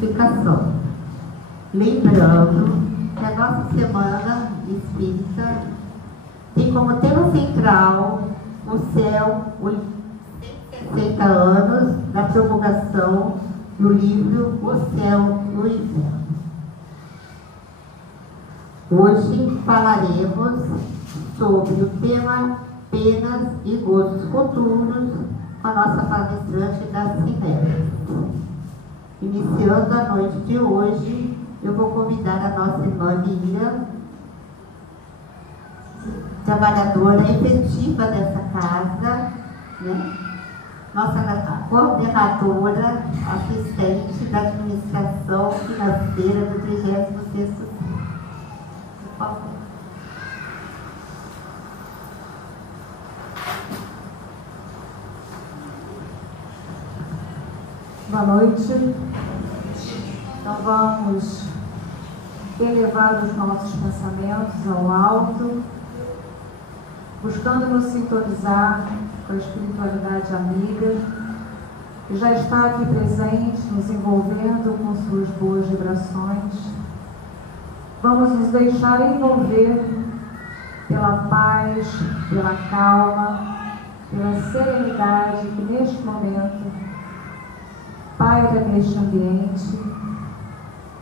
edificação. Lembrando que a nossa Semana Espírita tem como tema central o céu, os 160 anos da promulgação do livro O Céu e o Inferno. Hoje falaremos sobre o tema penas e gozos futuros com a nossa palestrante da Cineres. Iniciando a noite de hoje, eu vou convidar a nossa irmã Líria, trabalhadora efetiva dessa casa, né? Nossa coordenadora, assistente da administração financeira do 36º. Por favor. Boa noite. Então vamos elevar os nossos pensamentos ao alto, buscando nos sintonizar com a espiritualidade amiga, que já está aqui presente, nos envolvendo com suas boas vibrações. Vamos nos deixar envolver pela paz, pela calma, pela serenidade que neste momento paira neste ambiente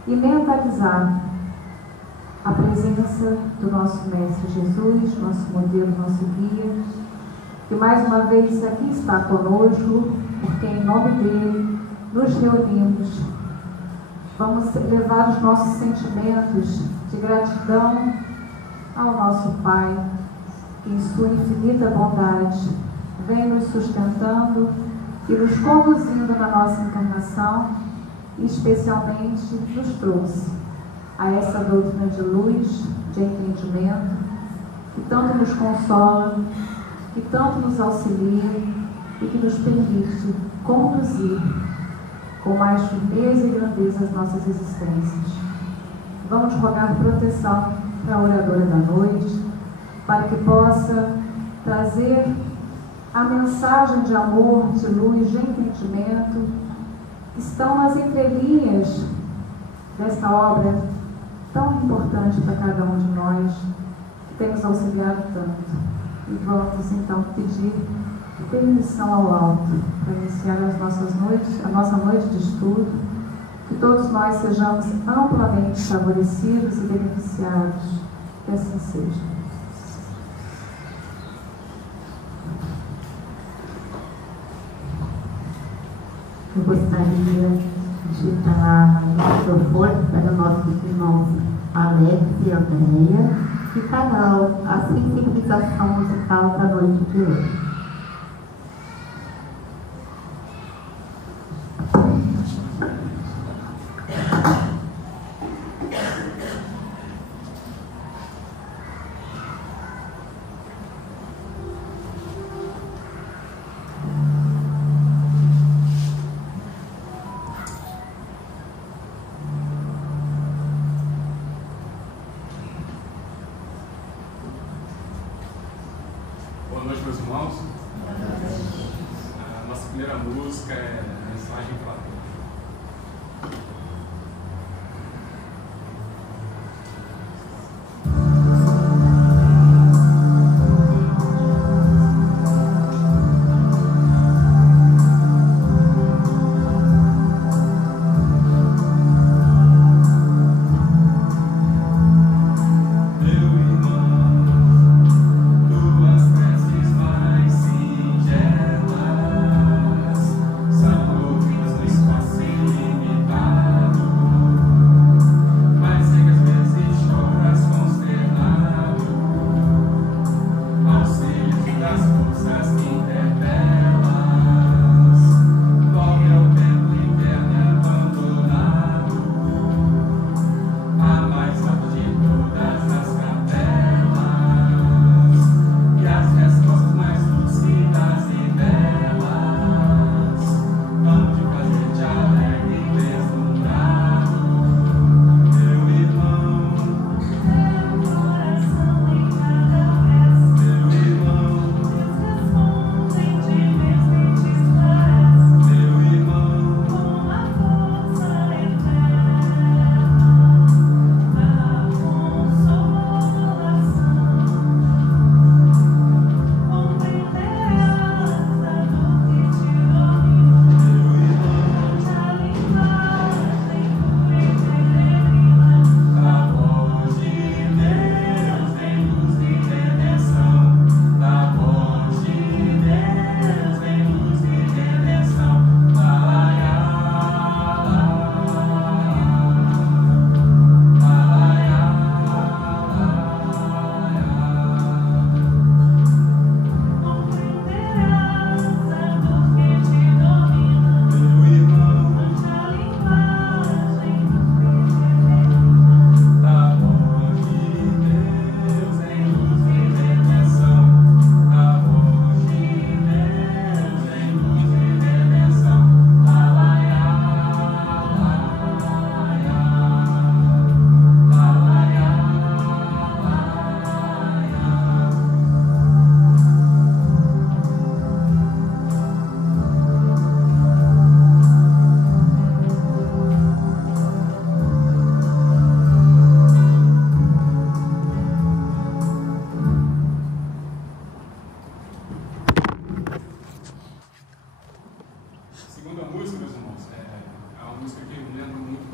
e mentalizar a presença do nosso Mestre Jesus, nosso modelo, nosso guia, que mais uma vez aqui está conosco, porque em nome dele nos reunimos. Vamos levar os nossos sentimentos de gratidão ao nosso Pai, que em sua infinita bondade vem nos sustentando e nos conduzindo na nossa encarnação, e especialmente nos trouxe a essa doutrina de luz, de entendimento, que tanto nos consola, que tanto nos auxilia e que nos permite conduzir com mais firmeza e grandeza as nossas existências. Vamos rogar proteção para a oradora da noite, para que possa trazer a mensagem de amor, de luz, de entendimento, que estão nas entrelinhas desta obra tão importante para cada um de nós, que tem nos auxiliado tanto. E vamos então pedir permissão ao alto para iniciar as nossas noites, a nossa noite de estudo, que todos nós sejamos amplamente favorecidos e beneficiados, que assim seja. Eu gostaria de dar o microfone para nossos irmãos Alex e Andréia, que farão a sensibilização musical da noite de hoje. Boa noite, meus irmãos. A nossa primeira música é a Mensagem Platônica. Tuas preces mais singelas, são ouvidas nos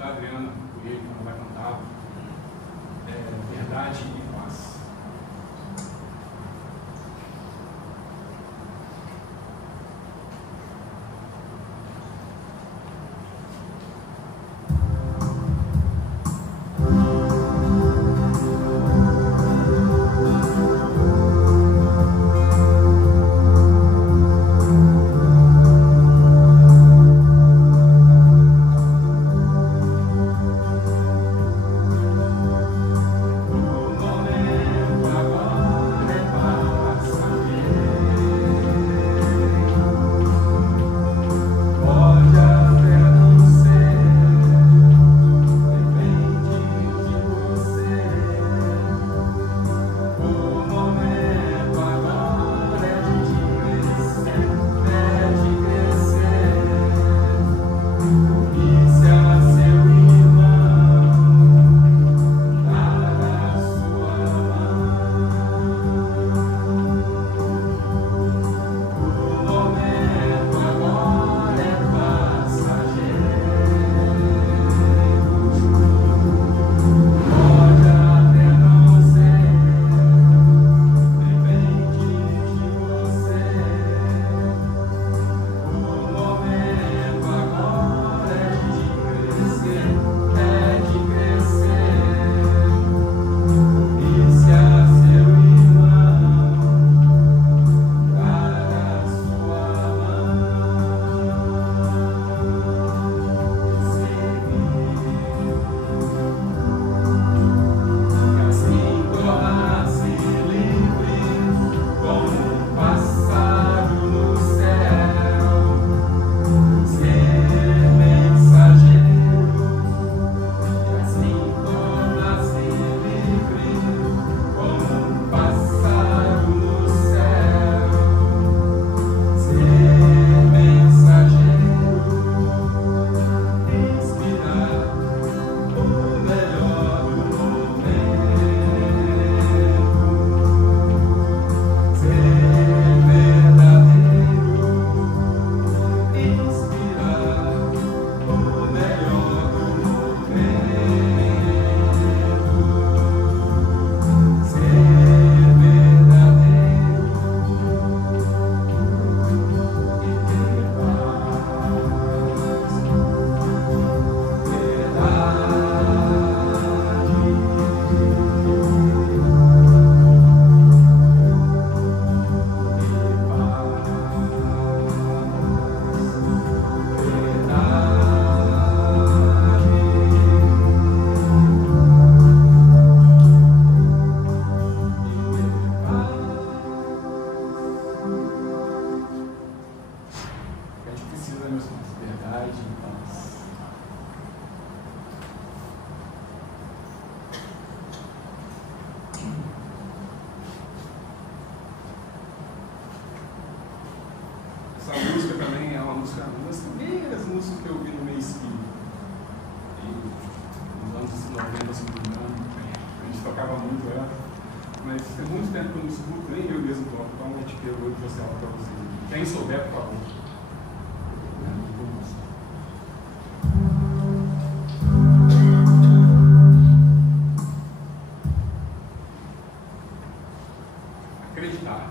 da Adriana Coelho, que ela vai cantar Verdade e Paz. Essa música também é uma música, uma das primeiras músicas que eu ouvi no meio espírita. Nos anos 90, se não me engano, a gente tocava muito ela. Mas tem muito tempo que eu não escuto, nem eu mesmo toco, então a gente pegou e trouxe ela para vocês. Quem souber, por favor. Acreditar.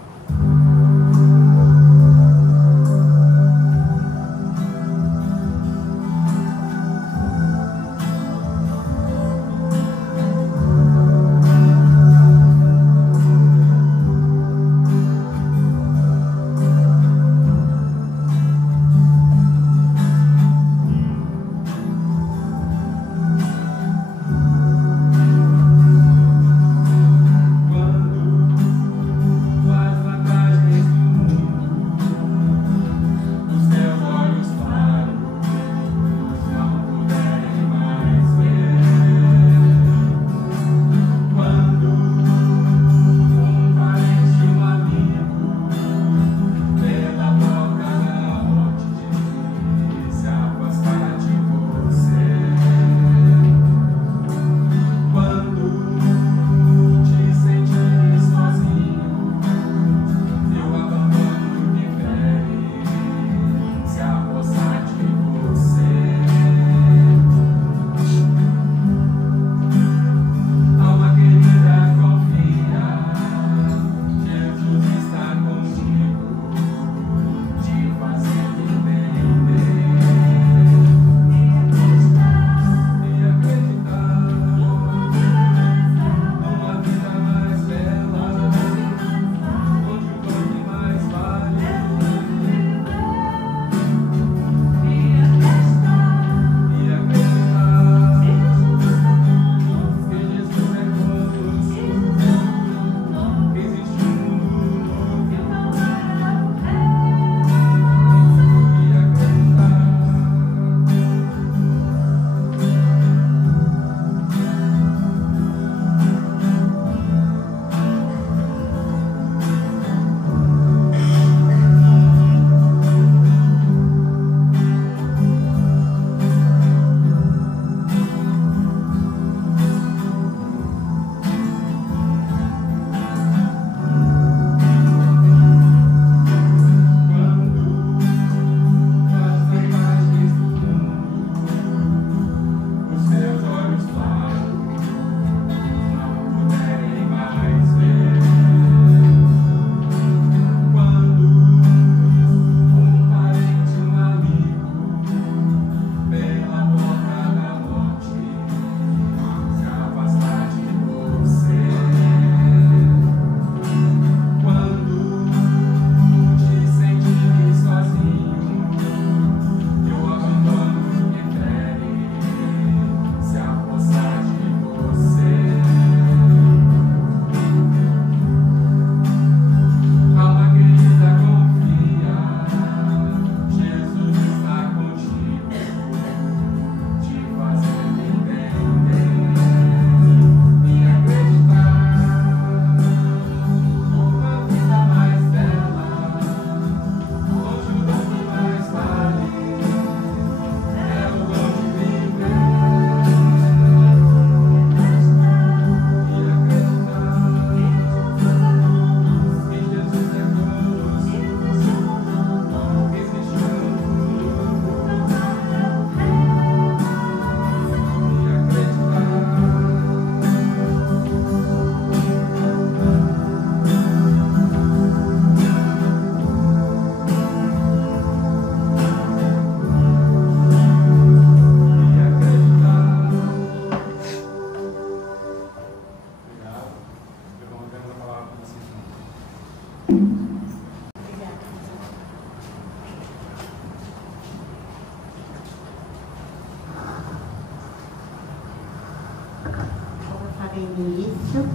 Como eu falei no início,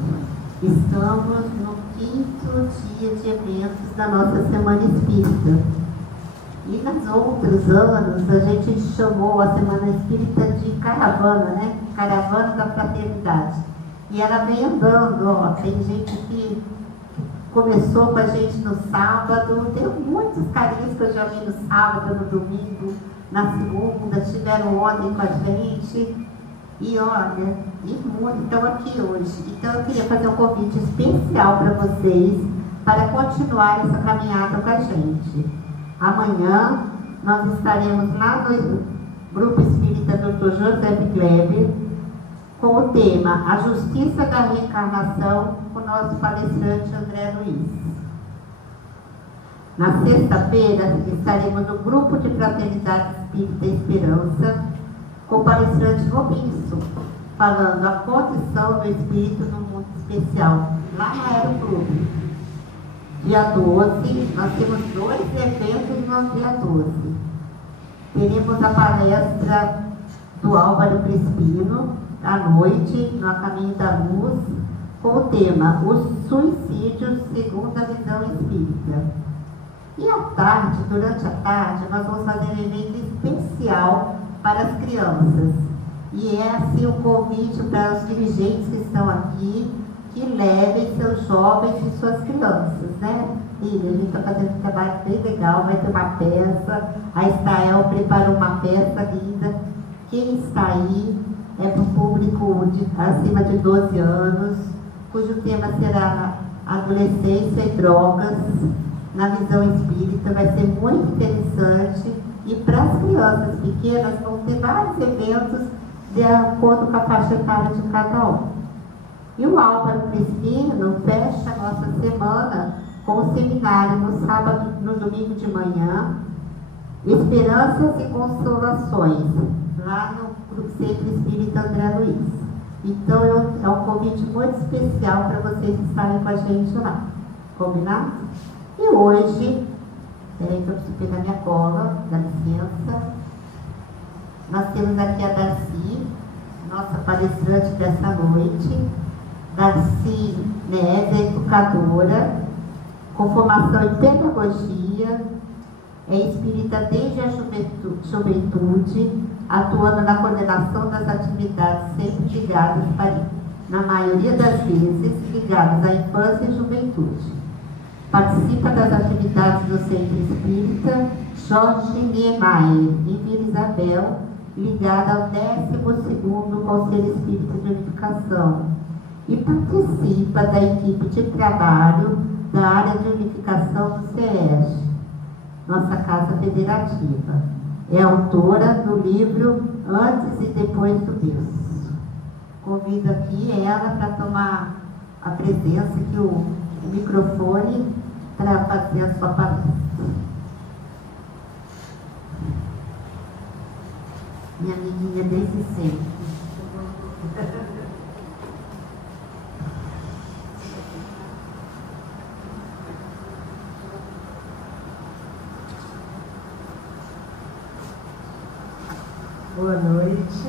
estamos no 5º dia de eventos da nossa Semana Espírita. E nos outros anos, a gente chamou a Semana Espírita de Caravana, né? Caravana da Fraternidade. E ela vem andando, ó. Tem gente que começou com a gente no sábado, tem muitos carinhos que eu já vi no sábado, no domingo, na segunda, estiveram ontem com a gente. E olha, estão aqui hoje. Então eu queria fazer um convite especial para vocês, para continuar essa caminhada com a gente. Amanhã nós estaremos lá no Grupo Espírita Dr. José Kleber, com o tema A Justiça da Reencarnação, com o nosso palestrante André Luiz. Na sexta-feira estaremos no Grupo de Fraternidade Espírita Esperança, com o palestrante Robinson, falando a condição do espírito no mundo especial, lá no Aeroclube. Dia 12, nós temos 2 eventos no dia 12. Teremos a palestra do Álvaro Crispino, à noite, no Caminho da Luz, com o tema Os Suicídios segundo a Visão Espírita. E à tarde, durante a tarde, nós vamos fazer um evento especial para as crianças. E é assim um convite para os dirigentes que estão aqui, que levem seus jovens e suas crianças, né? E a gente está fazendo um trabalho bem legal, vai ter uma peça, a Estael preparou uma peça linda. Quem está aí é para o público acima de 12 anos, cujo tema será adolescência e drogas na visão espírita. Vai ser muito interessante. E para as crianças pequenas vão ter vários eventos de acordo com a faixa etária de cada um. E o Álvaro Crispino fecha a nossa semana com o seminário no sábado, no domingo de manhã, Esperanças e Consolações, lá no Grupo Centro Espírita André Luiz. Então é um convite muito especial para vocês estarem com a gente lá. Combinado? E hoje, peraí que eu preciso pegar minha cola, dá licença. Nós temos aqui a Darcy, nossa palestrante dessa noite. Darcy Neves, educadora, com formação em pedagogia, é espírita desde a juventude, atuando na coordenação das atividades sempre ligadas, na maioria das vezes, ligadas à infância e juventude. Participa das atividades do Centro Espírita Jorge Niemeyer, em Vila Isabel, ligada ao 12º Conselho Espírita de Unificação, e participa da equipe de trabalho da área de unificação do CES, nossa Casa Federativa. É autora do livro Antes e Depois do Berço. Convido aqui ela para tomar a presença aqui, o microfone, para fazer a sua palestra. Minha amiguinha desde sempre. Boa noite.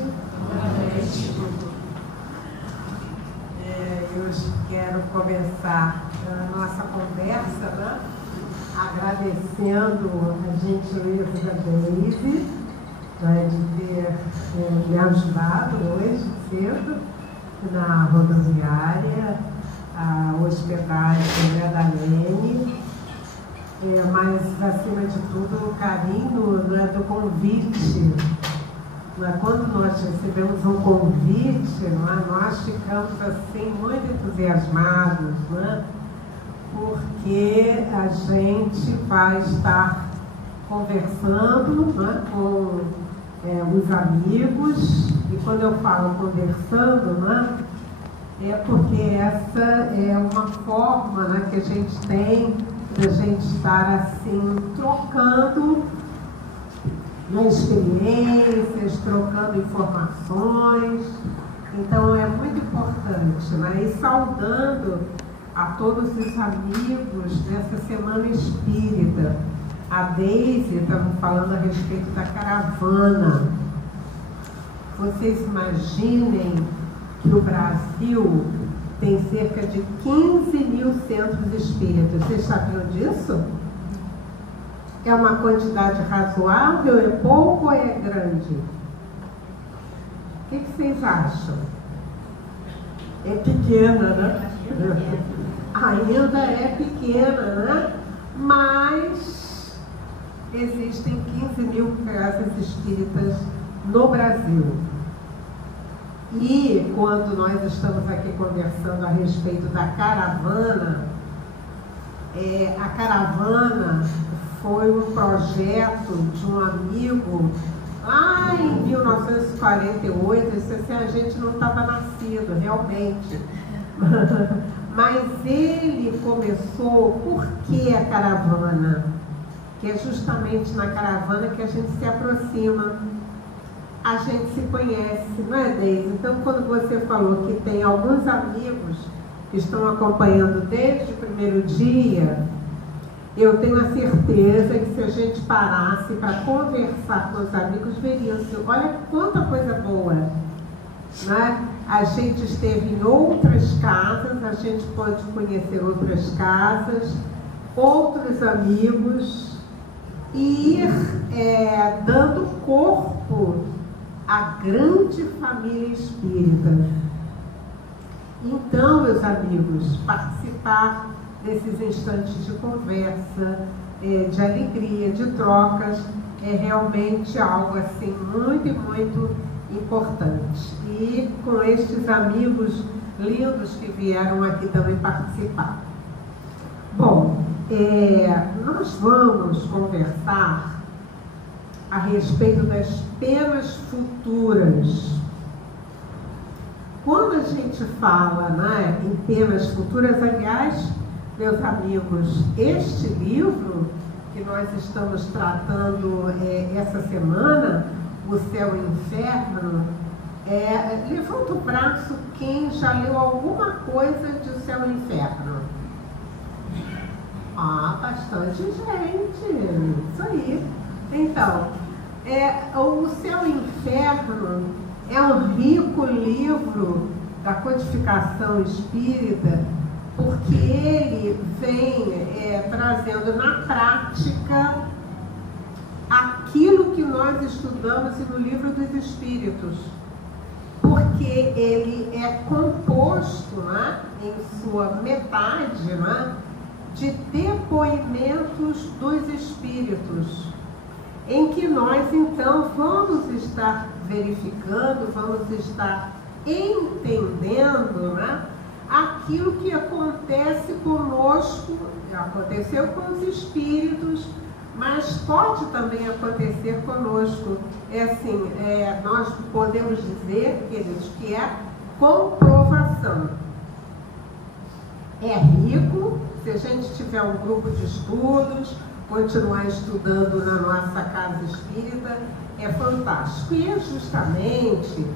Eu quero começar a nossa conversa, né? Agradecendo a gentileza da Deise, né, de ter me ajudado hoje cedo na rodoviária, a hospedagem da Lene, mas acima de tudo o carinho, né, do convite. Quando nós recebemos um convite, nós ficamos assim muito entusiasmados, porque a gente vai estar conversando com os amigos, e quando eu falo conversando, é porque essa é uma forma que a gente tem de a gente estar assim trocando experiências, trocando informações. Então é muito importante, e saudando a todos os amigos dessa Semana Espírita. A Deise estava falando a respeito da caravana. Vocês imaginem que o Brasil tem cerca de 15 mil centros espíritas. Vocês sabiam disso? É uma quantidade razoável, é pouco ou é grande? O que vocês acham? É pequena, né? Ainda é pequena, né? Mas existem 15 mil casas espíritas no Brasil. E quando nós estamos aqui conversando a respeito da caravana, a caravana foi um projeto de um amigo lá em 1948, isso assim, a gente não estava nascido realmente. Mas ele começou, por que a caravana? Que é justamente na caravana que a gente se aproxima, a gente se conhece, não é, Deise? Então, quando você falou que tem alguns amigos que estão acompanhando desde o primeiro dia, eu tenho a certeza que se a gente parasse para conversar com os amigos, veria-se, olha quanta coisa boa, né? A gente esteve em outras casas, a gente pode conhecer outras casas, outros amigos, e ir dando corpo à grande família espírita. Então, meus amigos, participar desses instantes de conversa, de alegria, de trocas, é realmente algo assim muito, muito importante. E com estes amigos lindos que vieram aqui também participar. Bom, nós vamos conversar a respeito das penas futuras. Quando a gente fala, né, em penas futuras, aliás, meus amigos, este livro que nós estamos tratando essa semana, O Céu e o Inferno, levanta o braço quem já leu alguma coisa de O Céu e o Inferno. Ah, bastante gente, isso aí. Então, O Céu e o Inferno é um rico livro da codificação espírita, porque ele vem trazendo na prática aquilo que nós estudamos no Livro dos Espíritos, porque ele é composto, né, em sua metade, né, de depoimentos dos espíritos, em que nós então vamos estar verificando, vamos estar entendendo, né, aquilo que acontece conosco, aconteceu com os espíritos, mas pode também acontecer conosco. Nós podemos dizer, queridos, que é comprovação. É rico, se a gente tiver um grupo de estudos, continuar estudando na nossa casa espírita, é fantástico. E é justamente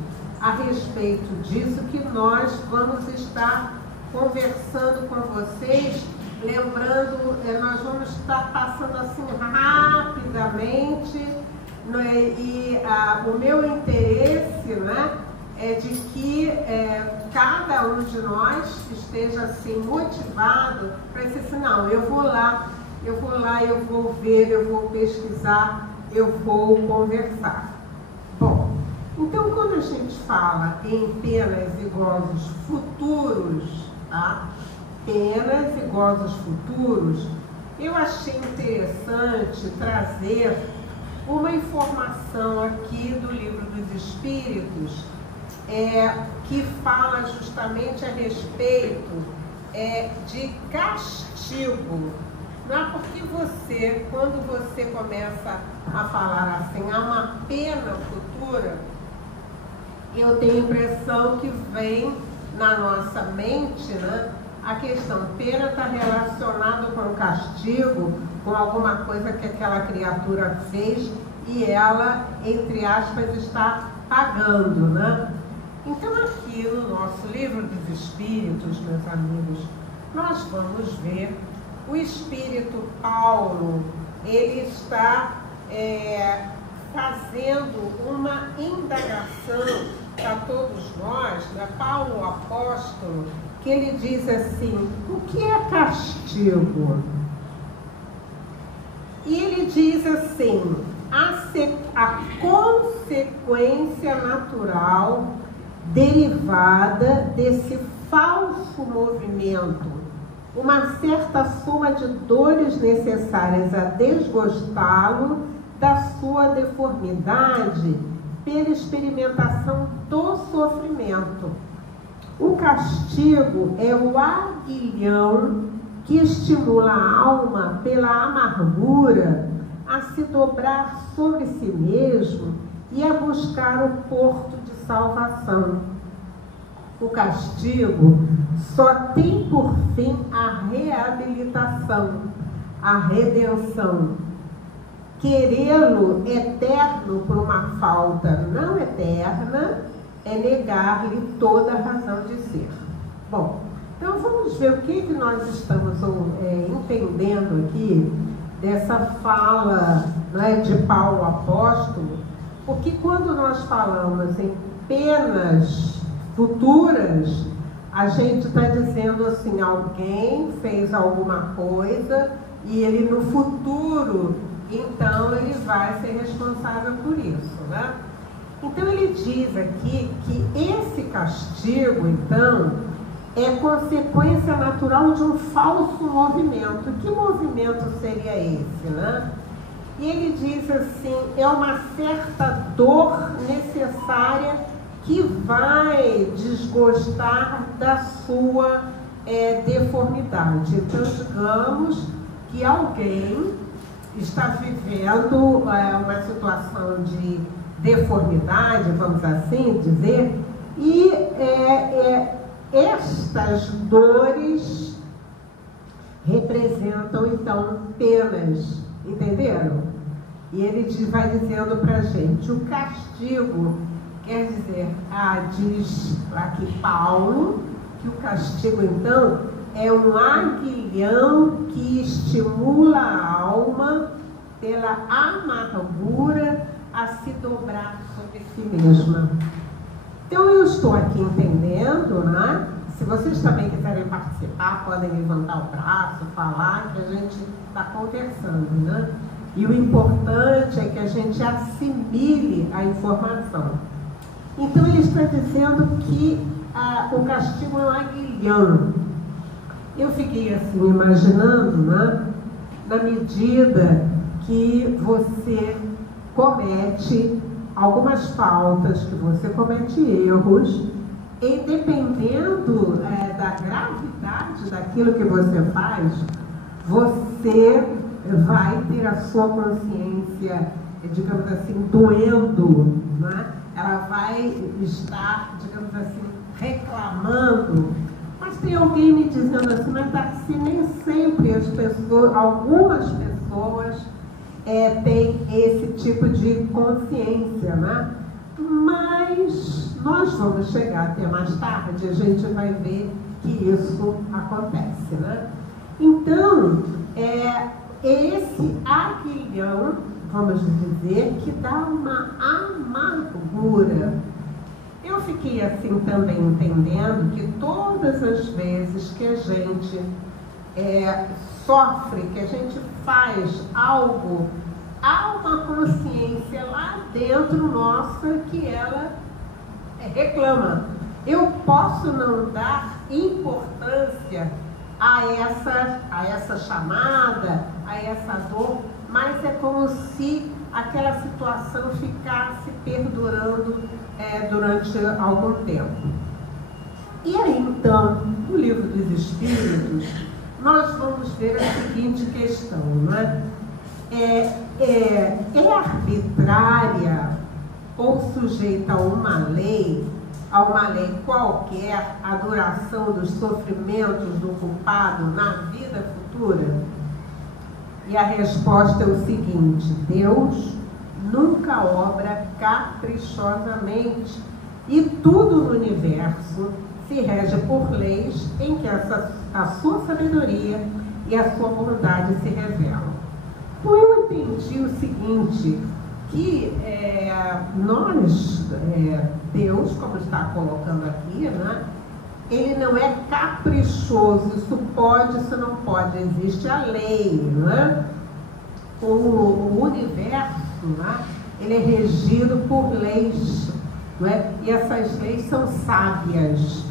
a respeito disso que nós vamos estar conversando com vocês. Lembrando, nós vamos estar passando assim rapidamente, né, e o meu interesse, né, é de que cada um de nós esteja assim motivado para dizer assim, não, eu vou lá, eu vou ver, eu vou pesquisar, eu vou conversar. Bom, então quando a gente fala em penas e gozos futuros, tá? Penas e gozos futuros, eu achei interessante trazer uma informação aqui do Livro dos Espíritos, que fala justamente a respeito de castigo. Não é porque quando você começa a falar assim, há uma pena futura, eu tenho a impressão que vem na nossa mente, né, a questão pena está relacionada com o castigo, com alguma coisa que aquela criatura fez e ela, entre aspas, está pagando, né? Então aqui no nosso Livro dos Espíritos, meus amigos, nós vamos ver o Espírito Paulo, ele está fazendo uma indagação para todos nós, né, Paulo, o apóstolo, que ele diz assim: o que é castigo? E ele diz assim: a consequência natural derivada desse falso movimento, uma certa soma de dores necessárias a desgostá-lo da sua deformidade pela experimentação do sofrimento. O castigo é o aguilhão que estimula a alma pela amargura a se dobrar sobre si mesmo e a buscar o porto de salvação. O castigo só tem por fim a reabilitação, a redenção. Querê-lo eterno por uma falta não eterna é negar-lhe toda a razão de ser. Bom, então vamos ver o que nós estamos entendendo aqui dessa fala, né, de Paulo apóstolo, porque quando nós falamos em penas futuras, a gente está dizendo assim: alguém fez alguma coisa e ele no futuro, então ele vai ser responsável por isso, né? Então ele diz aqui que esse castigo, então, é consequência natural de um falso movimento. Que movimento seria esse, né? E ele diz assim: é uma certa dor necessária que vai desgostar da sua deformidade. Então, digamos que alguém está vivendo uma situação de deformidade, vamos assim dizer, e estas dores representam, então, penas, entenderam? E ele vai dizendo para a gente: o castigo, quer dizer, diz aqui Paulo, que o castigo, então, é um aguilhão que estimula a alma pela amargura a se dobrar sobre si mesma. Então eu estou aqui entendendo, né? Se vocês também quiserem participar, podem levantar o braço, falar, que a gente está conversando, né? E o importante é que a gente assimile a informação. Então ele está dizendo que o castigo é um aguilhão. Eu fiquei assim imaginando, né? Na medida que você comete algumas faltas, que você comete erros, e dependendo da gravidade daquilo que você faz, você vai ter a sua consciência, digamos assim, doendo, né? Ela vai estar, digamos assim, reclamando. Mas tem alguém me dizendo assim: mas Darcy, nem sempre as pessoas, algumas pessoas têm esse tipo de consciência, né? Mas nós vamos chegar até mais tarde, a gente vai ver que isso acontece, né? Então, esse aguilhão, vamos dizer, que dá uma amargura. Eu fiquei assim também entendendo que todas as vezes que a gente sofre, que a gente faz algo, há uma consciência lá dentro nossa que ela reclama. Eu posso não dar importância a essa chamada, a essa dor, mas é como se aquela situação ficasse perdurando durante algum tempo. E aí, então, no Livro dos Espíritos, nós vamos ver a seguinte questão, não é? É arbitrária ou sujeita a uma lei qualquer, a duração dos sofrimentos do culpado na vida futura? E a resposta é o seguinte: Deus nunca obra caprichosamente, e tudo no universo se rege por leis em que a sua sabedoria e a sua bondade se revelam. Então eu entendi o seguinte: que nós, Deus, como está colocando aqui, né, ele não é caprichoso, isso pode, isso não pode, existe a lei, né? O universo, né, ele é regido por leis, né? E essas leis são sábias.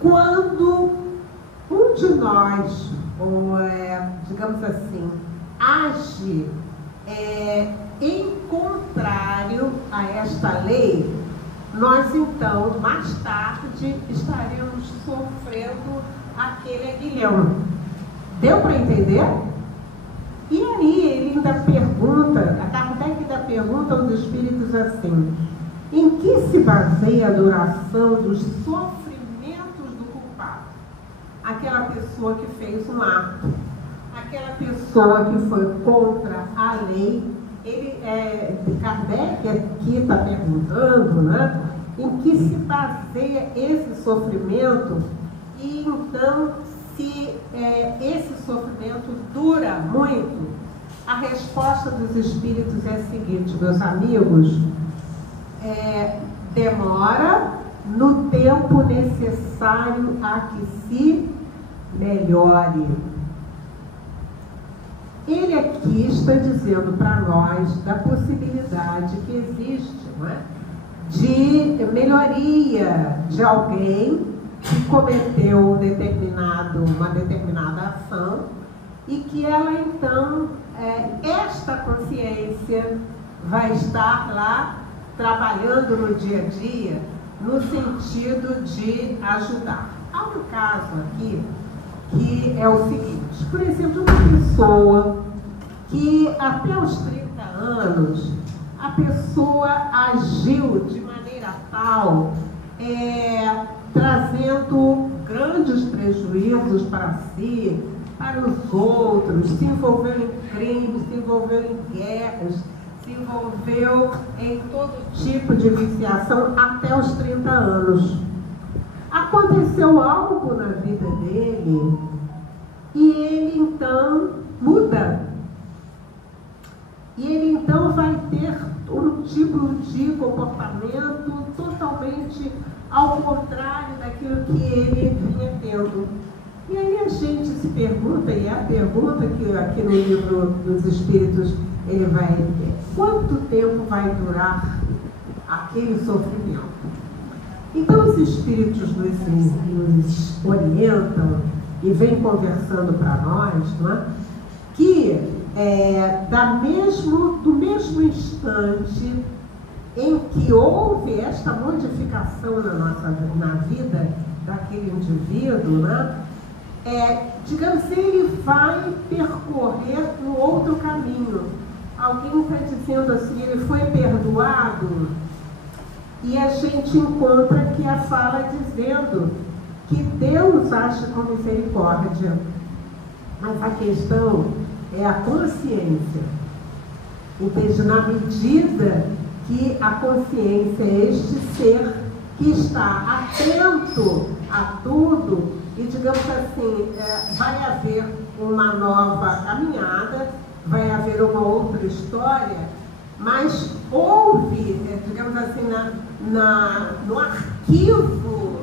Quando um de nós, ou digamos assim, age em contrário a esta lei, nós então, mais tarde, estaremos sofrendo aquele aguilhão. Deu para entender? E aí ele ainda pergunta, a Kardec ainda pergunta aos espíritos assim: em que se baseia a duração dos sofrimentos do culpado? Aquela pessoa que fez um ato, aquela pessoa que foi contra a lei. Kardec aqui está perguntando, né, em que se baseia esse sofrimento e então se esse sofrimento dura muito. A resposta dos espíritos é a seguinte, meus amigos: demora no tempo necessário a que se melhore. Ele aqui está dizendo para nós da possibilidade que existe, não é, de melhoria de alguém que cometeu uma determinada ação e que ela então, esta consciência vai estar lá trabalhando no dia a dia no sentido de ajudar. Há um caso aqui que é o seguinte: por exemplo, uma pessoa que até os 30 anos a pessoa agiu de maneira tal, trazendo grandes prejuízos para si, para os outros, se envolveu em crimes, se envolveu em guerras, se envolveu em todo tipo de viciação até os 30 anos. Aconteceu algo na vida dele e ele então muda. E ele então vai ter um tipo de comportamento totalmente ao contrário daquilo que ele vinha tendo. E aí a gente se pergunta, e é a pergunta que aqui no livro dos Espíritos ele vai ter: quanto tempo vai durar aquele sofrimento? Então os Espíritos nos orientam e vêm conversando para nós, não é? Que do mesmo instante em que houve esta modificação na vida daquele indivíduo, né, digamos, ele vai percorrer um outro caminho. Alguém está dizendo assim, ele foi perdoado, e a gente encontra aqui a fala dizendo que Deus age com misericórdia. Mas a questão é a consciência. Então, na medida que a consciência é este ser que está atento a tudo, e digamos assim, vai haver uma nova caminhada, vai haver uma outra história, mas houve, digamos assim, no arquivo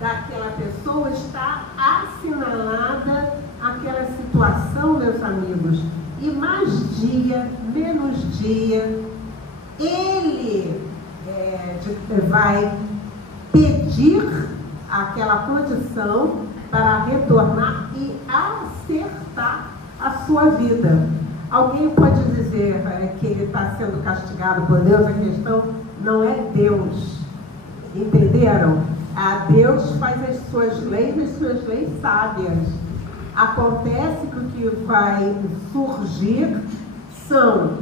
daquela pessoa está assinalada aquela situação, meus amigos, e mais dia, menos dia, ele vai pedir aquela condição para retornar e acertar a sua vida. Alguém pode dizer que ele está sendo castigado por Deus? A questão não é Deus. Entenderam? Deus faz as suas leis sábias. Acontece que o que vai surgir são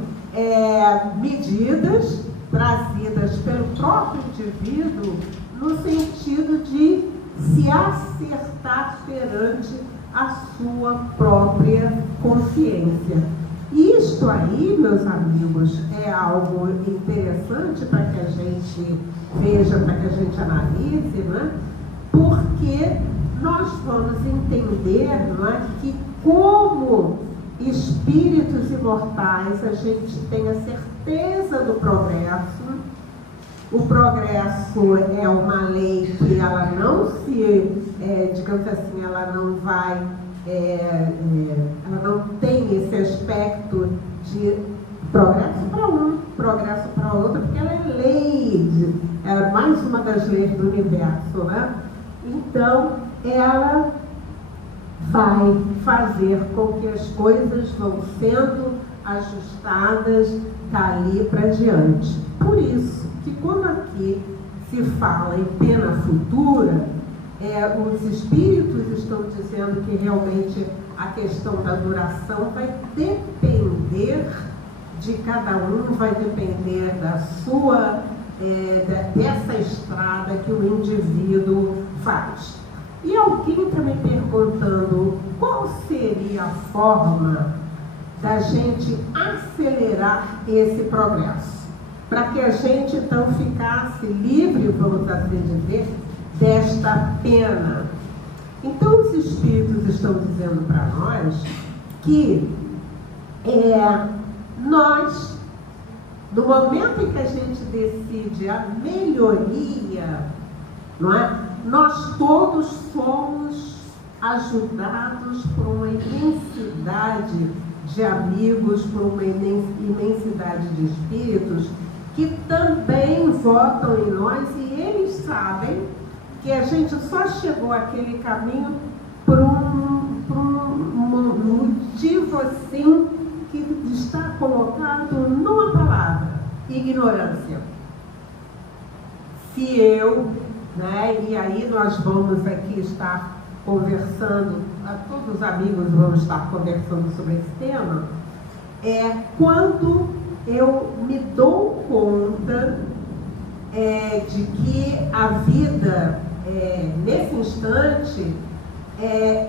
medidas trazidas pelo próprio indivíduo no sentido de se acertar perante a sua própria consciência. Isto aí, meus amigos, é algo interessante para que a gente veja, para que a gente analise, né? Porque nós vamos entender, não é, que como espíritos imortais, a gente tem a certeza do progresso. O progresso é uma lei que ela não se, digamos assim, ela não vai, ela não tem esse aspecto de progresso para um, progresso para outro, porque ela é lei, é mais uma das leis do universo, né? Então, ela vai fazer com que as coisas vão sendo ajustadas dali para diante. Por isso que quando aqui se fala em pena futura, os espíritos estão dizendo que realmente a questão da duração vai depender de cada um, vai depender da sua, dessa estrada que o indivíduo faz. E alguém está me perguntando qual seria a forma da gente acelerar esse progresso, para que a gente então ficasse livre, vamos assim dizer, desta pena. Então os espíritos estão dizendo para nós que nós, no momento em que a gente decide a melhoria, não é? Nós todos somos ajudados por uma imensidade de amigos, por uma imensidade de espíritos que também votam em nós, e eles sabem que a gente só chegou àquele caminho por um motivo assim que está colocado numa palavra: ignorância. Se eu, e aí nós vamos aqui estar conversando, todos os amigos vão estar conversando sobre esse tema, quando eu me dou conta de que a vida, nesse instante,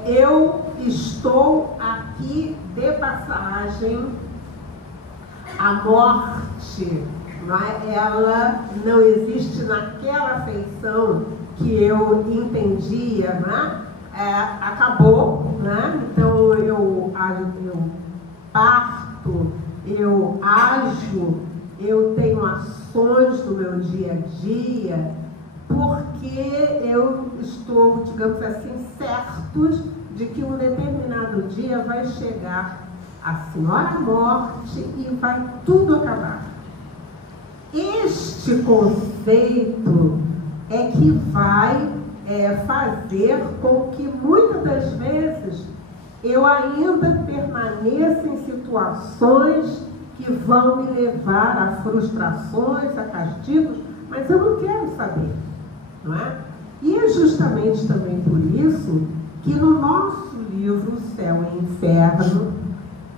eu estou aqui de passagem, a morte, ela não existe naquela feição que eu entendia, acabou, então eu parto, eu ajo, eu tenho ações no meu dia a dia, porque eu estou, digamos assim, certos de que um determinado dia vai chegar a senhora morte e vai tudo acabar. Este conceito é que vai fazer com que muitas das vezes eu ainda permaneça em situações que vão me levar a frustrações, a castigos, mas eu não quero saber, não é? E é justamente também por isso que no nosso livro Céu e Inferno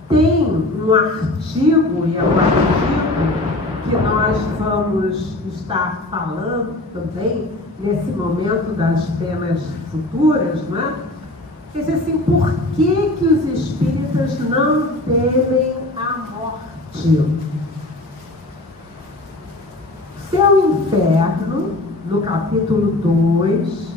tem um artigo, e é um artigo que nós vamos estar falando também nesse momento das penas futuras, não é? Quer dizer assim, por que os espíritas não temem a morte? Céu e Inferno, no capítulo 2,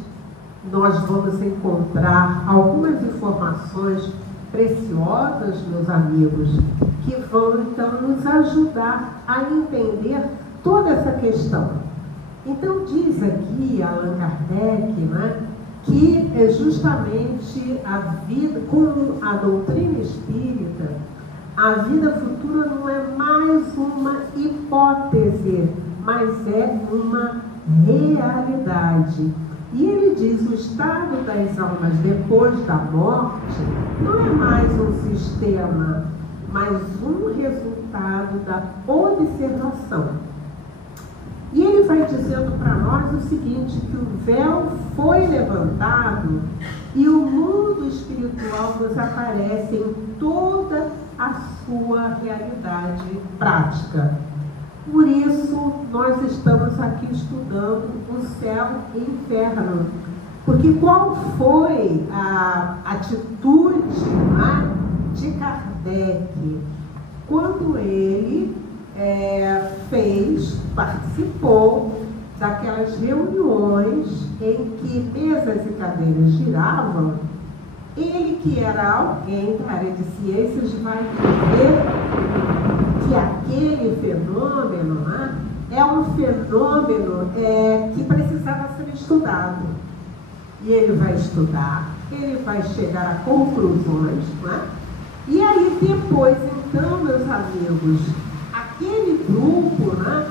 nós vamos encontrar algumas informações preciosas, meus amigos, que vão então nos ajudar a entender toda essa questão. Então diz aqui Allan Kardec, que é justamente a vida, como a doutrina espírita, a vida futura não é mais uma hipótese, mas é uma realidade. E ele diz: o estado das almas depois da morte não é mais um sistema, mas um resultado da observação. E ele vai dizendo para nós o seguinte, que o véu foi levantado e o mundo espiritual nos aparece em toda a sua realidade prática. Por isso, nós estamos aqui estudando o céu e o inferno. Porque qual foi a atitude de Kardec quando ele participou daquelas reuniões em que mesas e cadeiras giravam Ele que era alguém da área de ciências vai dizer que aquele fenômeno, né, é um fenômeno que precisava ser estudado. E ele vai estudar, ele vai chegar a conclusões, né? E aí depois, então, meus amigos, aquele grupo, né,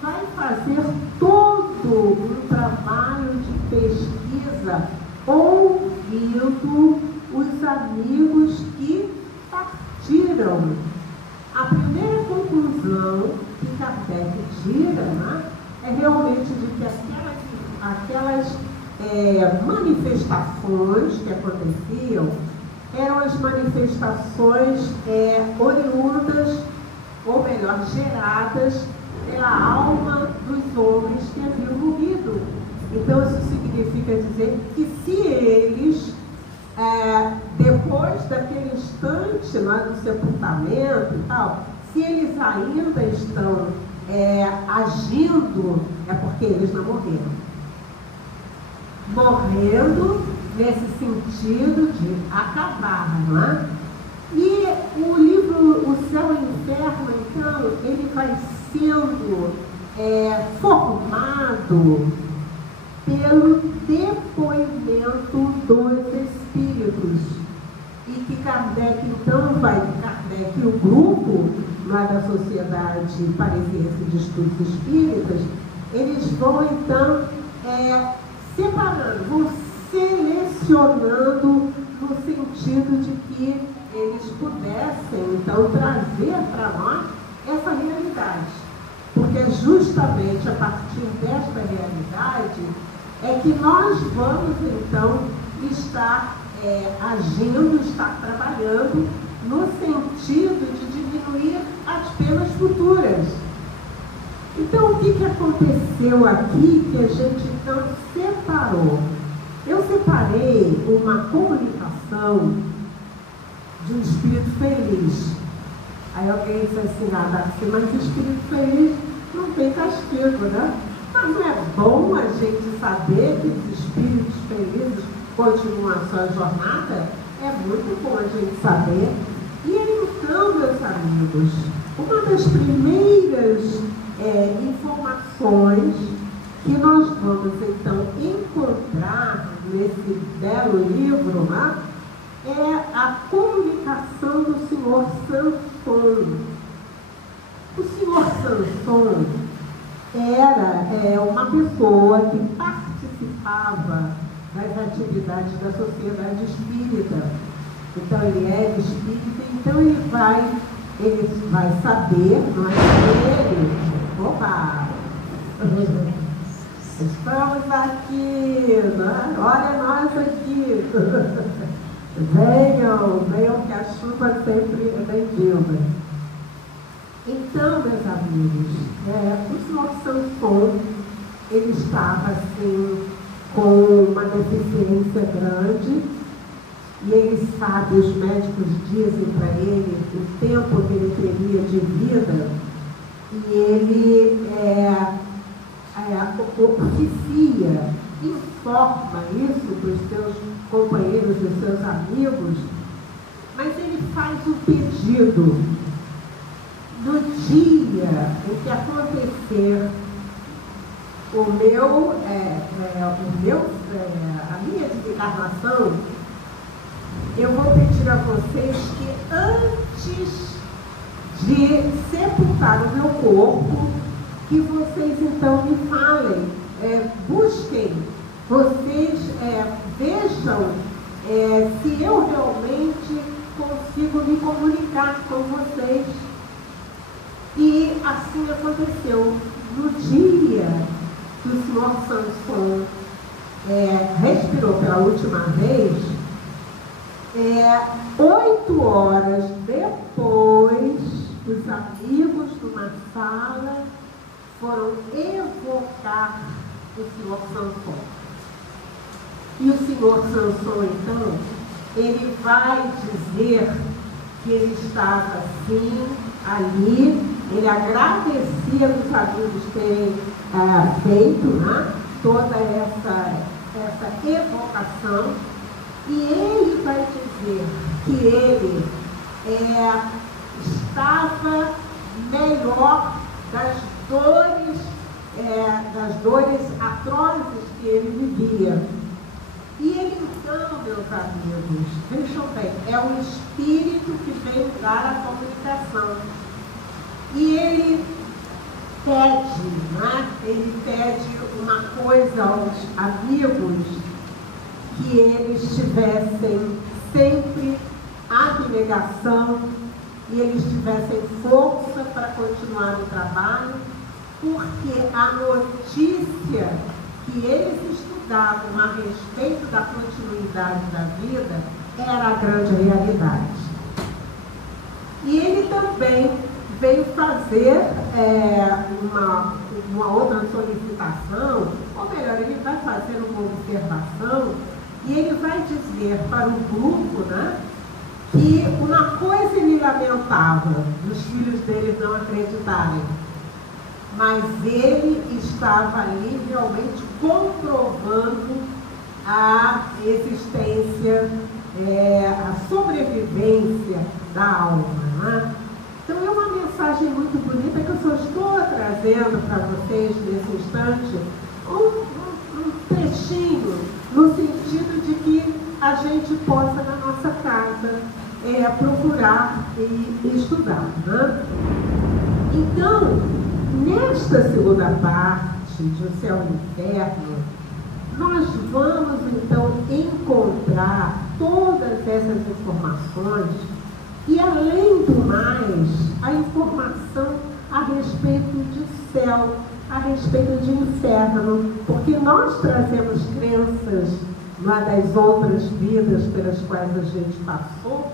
vai fazer todo um trabalho de pesquisa ouvindo os amigos que partiram. A primeira conclusão que Kardec tira, né, é realmente de que aquelas manifestações que aconteciam eram as manifestações oriundas, ou melhor, geradas pela alma dos homens que haviam morrido. Então isso significa dizer que se eles, depois daquele instante, né, do sepultamento e tal, se eles ainda estão agindo, é porque eles não morreram. Morrendo nesse sentido de acabar, não é? E o livro O Céu e o Inferno, então, ele vai sendo formado pelo depoimento dos espíritos. E que Kardec, então, Kardec e o grupo lá da Sociedade Parisiense de Estudos Espíritas, eles vão, então, separando, vão selecionando no sentido de que eles pudessem, então, trazer para nós essa realidade. Porque é justamente a partir desta realidade é que nós vamos, então, estar agindo, estar trabalhando no sentido de diminuir as penas futuras. Então, o que aconteceu aqui que a gente, então, separou? Eu separei uma comunicação de um espírito feliz. Aí alguém disse assim, Darcy, mas espírito feliz não tem castigo, né? Mas não é bom a gente saber que os espíritos felizes continuam a sua jornada? É muito bom a gente saber. E aí, então, meus amigos, uma das primeiras informações que nós vamos, então, encontrar nesse belo livro, né, é a comunicação do senhor Sanson. O senhor Sanson era uma pessoa que participava das atividades da Sociedade Espírita. Então, ele é espírita, então ele vai saber, não é ele? Opa! Estamos aqui, né? Olha nós aqui. Venham que a chuva sempre é bem-vinda. Então, meus amigos, o senhor Sanson, ele estava assim com uma deficiência grande, e ele sabe, os médicos dizem para ele o tempo que ele teria de vida, e ele oficia, informa isso para os seus companheiros, os seus amigos, mas ele faz um pedido. No dia em que acontecer a minha desencarnação, eu vou pedir a vocês que antes de sepultar o meu corpo, que vocês então me falem, busquem, vocês vejam se eu realmente consigo me comunicar com vocês. E assim aconteceu. No dia que o senhor Sanson respirou pela última vez, 8 horas depois, os amigos numa sala foram evocar o senhor Sanson. E o senhor Sanson, então, ele vai dizer que ele estava assim, ali, ele agradecia os amigos terem feito, né, toda essa evocação, E ele vai dizer que ele estava melhor das dores atrozes que ele vivia. E ele então, meus amigos, vejam bem, é o Espírito que veio dar a comunicação. E ele pede, né? Ele pede uma coisa aos amigos, que eles tivessem sempre abnegação e eles tivessem força para continuar no trabalho, porque a notícia que eles estudavam a respeito da continuidade da vida era a grande realidade. E ele também veio fazer uma outra solicitação, ou melhor, ele vai fazer uma observação e ele vai dizer para o grupo, né, que uma coisa ele lamentava, dos filhos dele não acreditarem, mas ele estava ali realmente comprovando a existência, a sobrevivência da alma, né? Então é uma mensagem muito bonita que eu só estou trazendo para vocês nesse instante, um trechinho, no sentido de que a gente possa na nossa casa procurar e estudar, né? Então, nesta segunda parte de O Céu e o Inferno, nós vamos então encontrar todas essas informações e, além do mais, a informação a respeito de céu, a respeito de inferno, porque nós trazemos crenças das outras vidas pelas quais a gente passou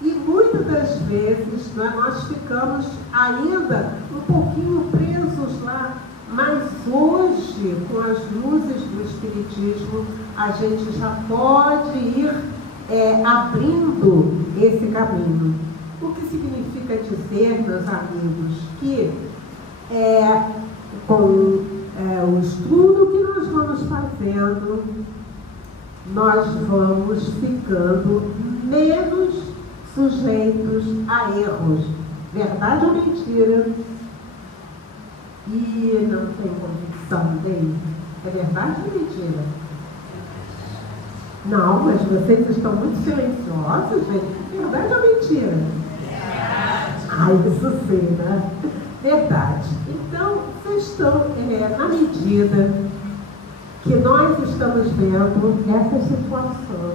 e muitas das vezes nós ficamos ainda um pouquinho presos lá, mas hoje, com as luzes do Espiritismo, a gente já pode ir abrindo esse caminho. O que significa dizer, meus amigos, que com o estudo que nós vamos fazendo, nós vamos ficando menos sujeitos a erros. Verdade ou mentira? E não tem convicção dele. É verdade ou mentira? Não, mas vocês estão muito silenciosos, gente. Verdade ou mentira? Verdade. Isso sim, né? Verdade. Então, vocês estão, na medida que nós estamos vendo essa situação,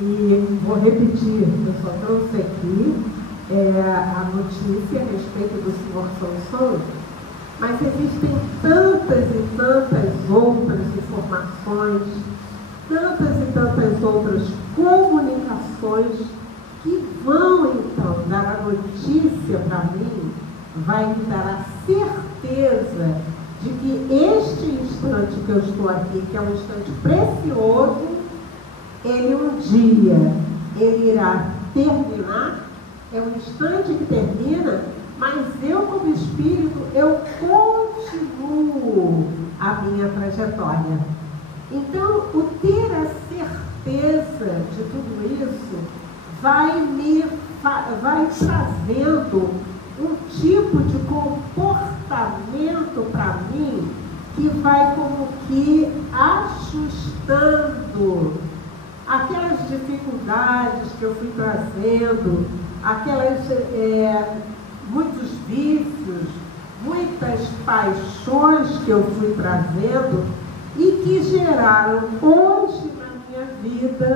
e vou repetir, eu só trouxe aqui a notícia a respeito do Sr. Sansão, mas existem tantas e tantas outras informações, tantas e tantas outras comunicações que vão então dar a notícia para mim, vai me dar a certeza de que este instante que eu estou aqui, que é um instante precioso, ele um dia, ele irá terminar, é um instante que termina, mas eu como espírito, eu continuo a minha trajetória. Então, o ter a certeza de tudo isso vai trazendo um tipo de comportamento para mim que vai como que ajustando aquelas dificuldades que eu fui trazendo, aquelas muitos vícios, muitas paixões que eu fui trazendo e que geraram hoje na minha vida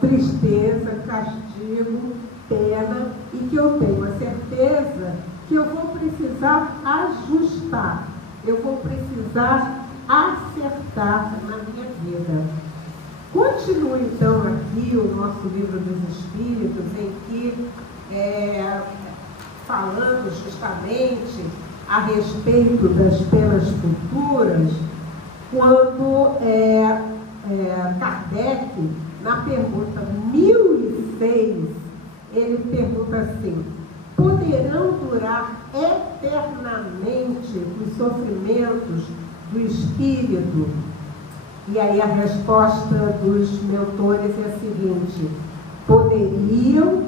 tristeza, castigo, pena, e que eu tenho a certeza que eu vou precisar ajustar, eu vou precisar acertar na minha vida. Continua então aqui o nosso livro dos Espíritos, em que falando justamente a respeito das penas futuras, quando Kardec, na pergunta 1006, ele pergunta assim: poderão durar eternamente os sofrimentos do espírito E aí a resposta dos mentores é a seguinte: poderiam,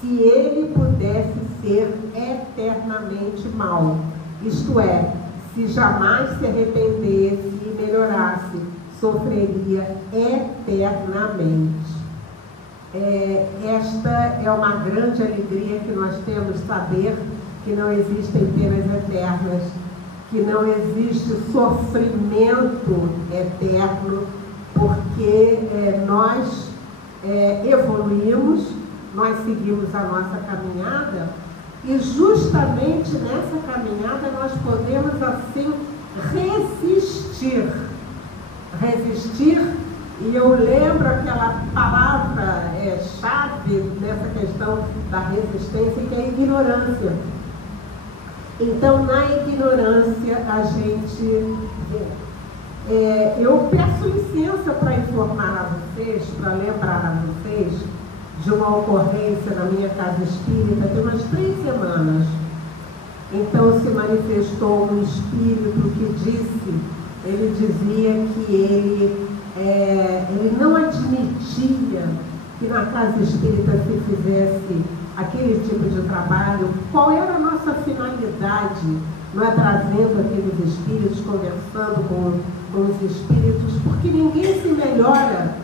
se ele pudesse ser eternamente mau. Isto é, se jamais se arrependesse e melhorasse, sofreria eternamente. Esta é uma grande alegria que nós temos, saber que não existem penas eternas, que não existe sofrimento eterno, porque nós evoluímos, nós seguimos a nossa caminhada, e justamente nessa caminhada nós podemos assim resistir, e eu lembro aquela palavra-chave nessa questão da resistência, que é a ignorância. Então, na ignorância, a gente... eu peço licença para informar a vocês, para lembrar a vocês de uma ocorrência na minha casa espírita de umas 3 semanas. Então, se manifestou um espírito que ele dizia que ele não admitia que na casa espírita se fizesse aquele tipo de trabalho. Qual era a nossa finalidade? Não é trazendo aqueles espíritos, conversando com os espíritos, porque ninguém se melhora.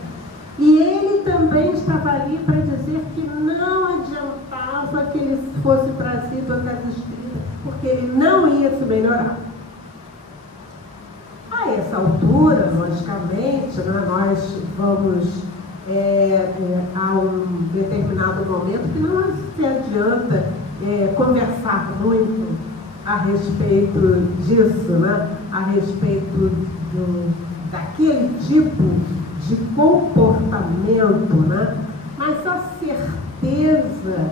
E ele também estava ali para dizer que não adiantava que ele fosse trazido à casa espírita, porque ele não ia se melhorar. A essa altura, logicamente, né, nós vamos a um determinado momento que não se adianta conversar muito a respeito disso, né, a respeito daquele tipo de comportamento, né? Mas a certeza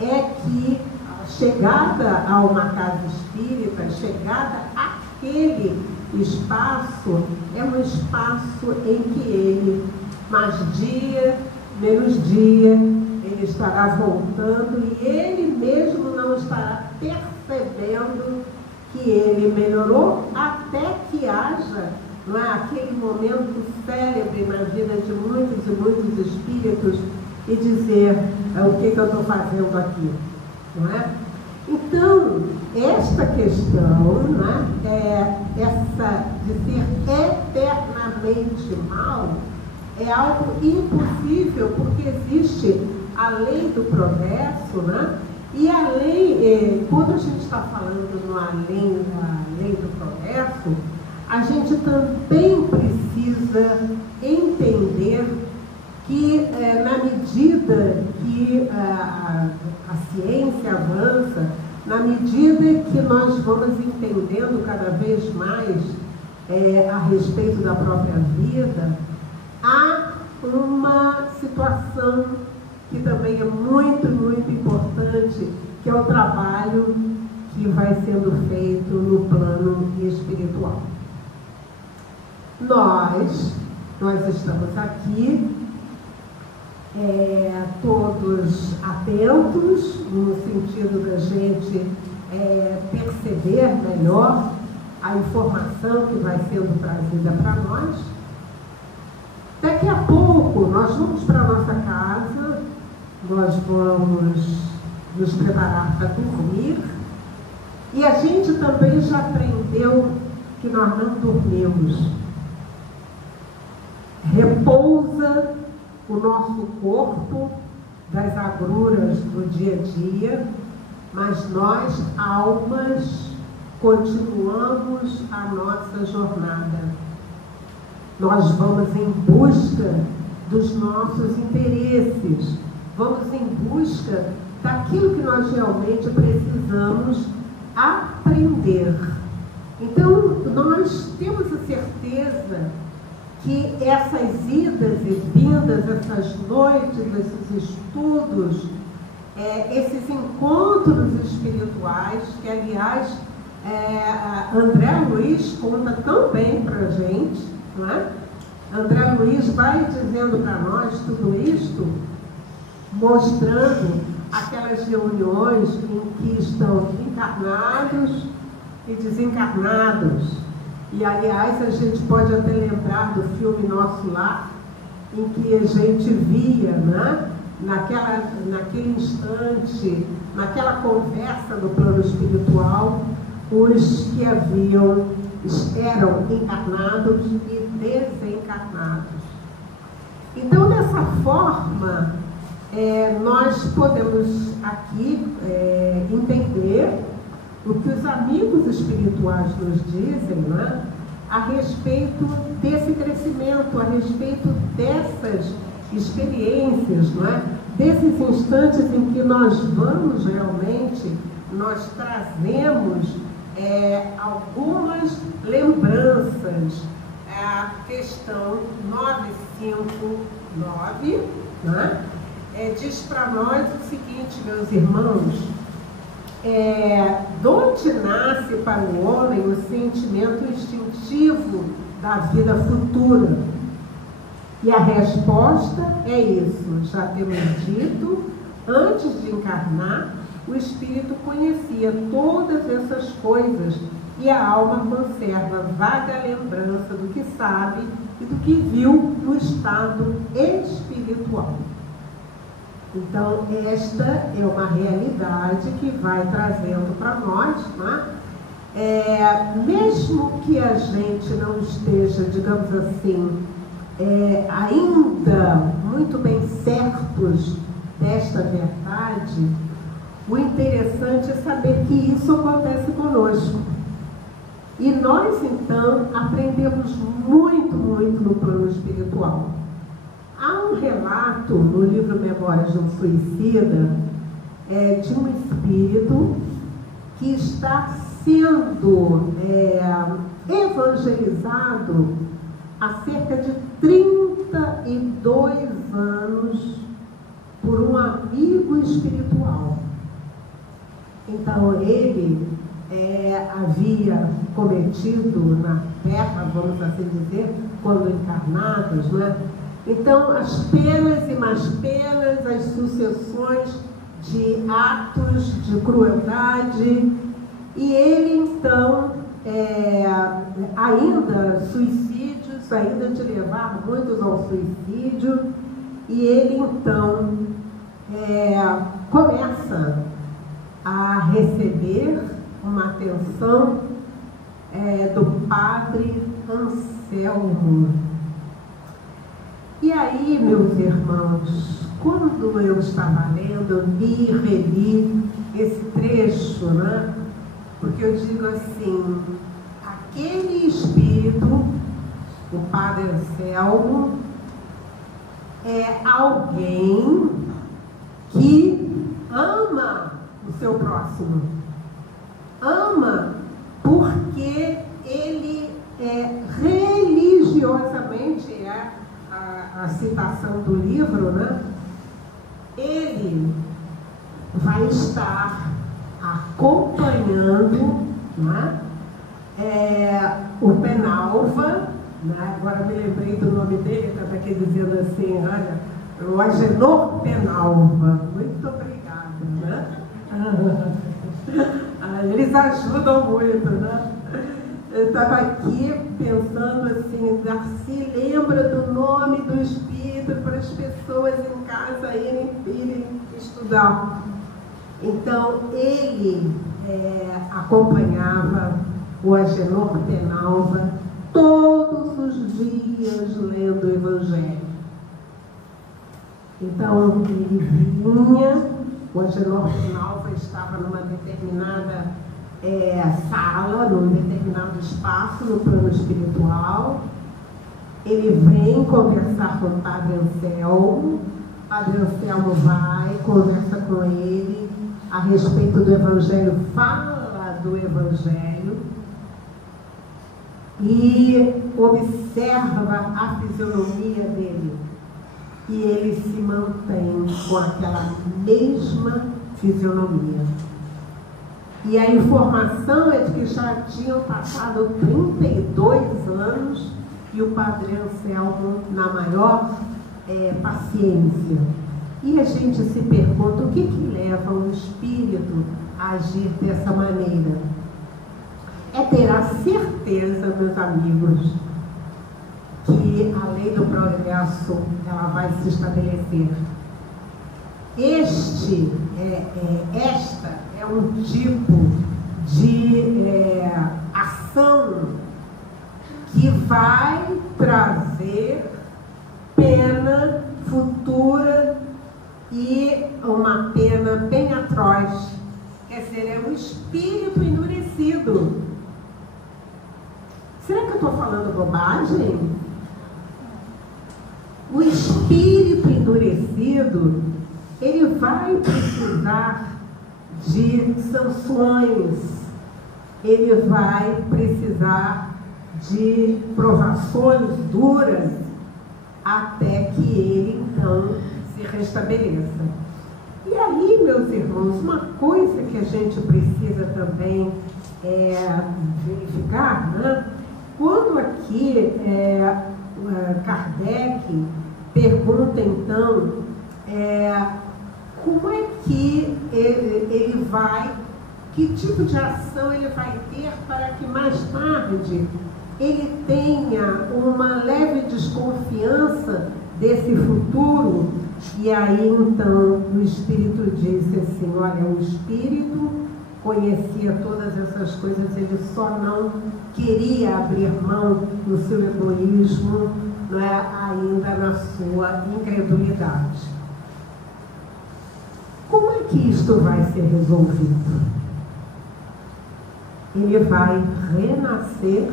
é que a chegada a uma casa espírita, chegada àquele espaço, é um espaço em que ele, mais dia, menos dia, ele estará voltando e ele mesmo não estará percebendo que ele melhorou, até que haja, não é, aquele momento célebre na vida de muitos e muitos espíritos e dizer o que eu estou fazendo aqui, não é? Então, esta questão, né, essa de ser eternamente mal, é algo impossível, porque existe a lei do progresso, né? E a lei, quando a gente está falando no além da lei do progresso, a gente também precisa entender que na medida que a ciência avança, na medida que nós vamos entendendo cada vez mais a respeito da própria vida, há uma situação que também é muito, muito importante, que é o trabalho que vai sendo feito no plano espiritual. Nós estamos aqui, todos atentos, no sentido da gente perceber melhor a informação que vai sendo trazida para nós. Daqui a pouco nós vamos para a nossa casa, nós vamos nos preparar para dormir, e a gente também já aprendeu que nós não dormimos. Repousa o nosso corpo das agruras do dia a dia, mas nós, almas, continuamos a nossa jornada. Nós vamos em busca dos nossos interesses, vamos em busca daquilo que nós realmente precisamos aprender. Então, nós temos a certeza que essas idas e vindas, essas noites, esses estudos, esses encontros espirituais, que, aliás, André Luiz conta tão bem para a gente, não é? André Luiz vai dizendo para nós tudo isto, mostrando aquelas reuniões em que estão encarnados e desencarnados, E, aliás, a gente pode até lembrar do filme Nosso Lar, em que a gente via, né, naquele instante, naquela conversa do plano espiritual, os que eram encarnados e desencarnados. Então, dessa forma, nós podemos aqui entender o que os amigos espirituais nos dizem, né, a respeito desse crescimento, a respeito dessas experiências, né, desses instantes em que nós vamos realmente, nós trazemos algumas lembranças. A questão 959, né, diz para nós o seguinte, meus irmãos: de onde nasce para o homem o sentimento instintivo da vida futura? E a resposta é isso. Já temos dito, antes de encarnar, o espírito conhecia todas essas coisas e a alma conserva vaga lembrança do que sabe e do que viu no estado espiritual. Então, esta é uma realidade que vai trazendo para nós, né? Mesmo que a gente não esteja, digamos assim, ainda muito bem certos desta verdade, o interessante é saber que isso acontece conosco. E nós, então, aprendemos muito, muito no plano espiritual. Há um relato no livro Memórias de um Suicida, de um espírito que está sendo evangelizado há cerca de 32 anos por um amigo espiritual. Então, ele havia cometido na Terra, vamos assim dizer, quando encarnados, né? Então, as penas e mais penas, as sucessões de atos de crueldade, e ele, então, ainda suicídios, ainda de levar muitos ao suicídio, e ele, então, começa a receber uma atenção do padre Anselmo. E aí, meus irmãos, quando eu estava lendo, eu li e reli esse trecho, né? Porque eu digo assim, aquele espírito, o padre Anselmo, é alguém que ama o seu próximo. Ama porque ele religiosamente, a citação do livro, né? Ele vai estar acompanhando, né, o Penalva, né? Agora me lembrei do nome dele, estava aqui dizendo assim, olha, o Agenor Penalva. Muito obrigada, né? Eles ajudam muito, né? Eu estava aqui pensando assim, Darcy, lembra do nome do espírito para as pessoas em casa irem estudar. Então, ele acompanhava o Agenor Penalva todos os dias lendo o Evangelho. Então, ele vinha, o Agenor Penalva estava numa determinada sala, num determinado espaço no plano espiritual. Ele vem conversar com o Padre Anselmo. O Padre Anselmo vai, conversa com ele a respeito do Evangelho, fala do Evangelho e observa a fisionomia dele. E ele se mantém com aquela mesma fisionomia. E a informação é de que já tinham passado 32 anos e o Padre Anselmo na maior paciência. E a gente se pergunta o que leva o espírito a agir dessa maneira. é ter a certeza, meus amigos, que a lei do progresso ela vai se estabelecer. Esta é um tipo de ação que vai trazer pena futura e uma pena bem atroz. Quer dizer, é um espírito endurecido. Será que eu estou falando bobagem? O espírito endurecido, ele vai precisar de sanções, ele vai precisar de provações duras até que ele então se restabeleça. E aí, meus irmãos, uma coisa que a gente precisa também verificar, né? Quando aqui Kardec pergunta então como é que ele vai, que tipo de ação ele vai ter para que mais tarde ele tenha uma leve desconfiança desse futuro. E aí então o Espírito disse assim, olha, o Espírito conhecia todas essas coisas, ele só não queria abrir mão do seu egoísmo, não é, ainda na sua incredulidade. Como é que isto vai ser resolvido? Ele vai renascer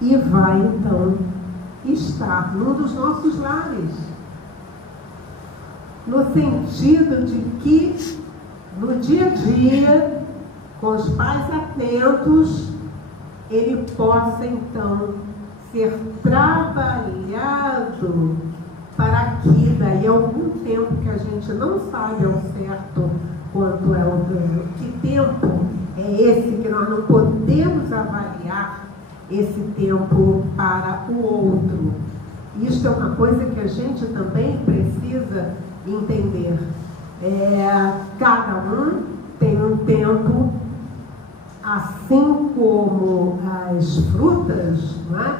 e vai então estar num dos nossos lares, no sentido de que no dia a dia, com os pais atentos, ele possa então ser trabalhado para que daí a algum tempo que a gente não sabe ao certo quanto é que tempo é esse que nós não podemos avaliar esse tempo para o outro. Isto é uma coisa que a gente também precisa entender. Cada um tem um tempo, assim como as frutas, não é?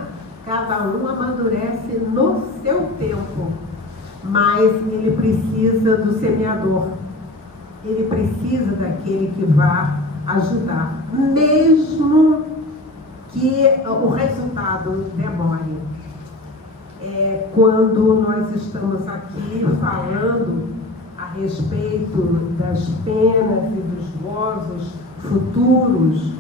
Cada um amadurece no seu tempo, mas ele precisa do semeador, ele precisa daquele que vá ajudar, mesmo que o resultado demore. Quando nós estamos aqui falando a respeito das penas e dos gozos futuros,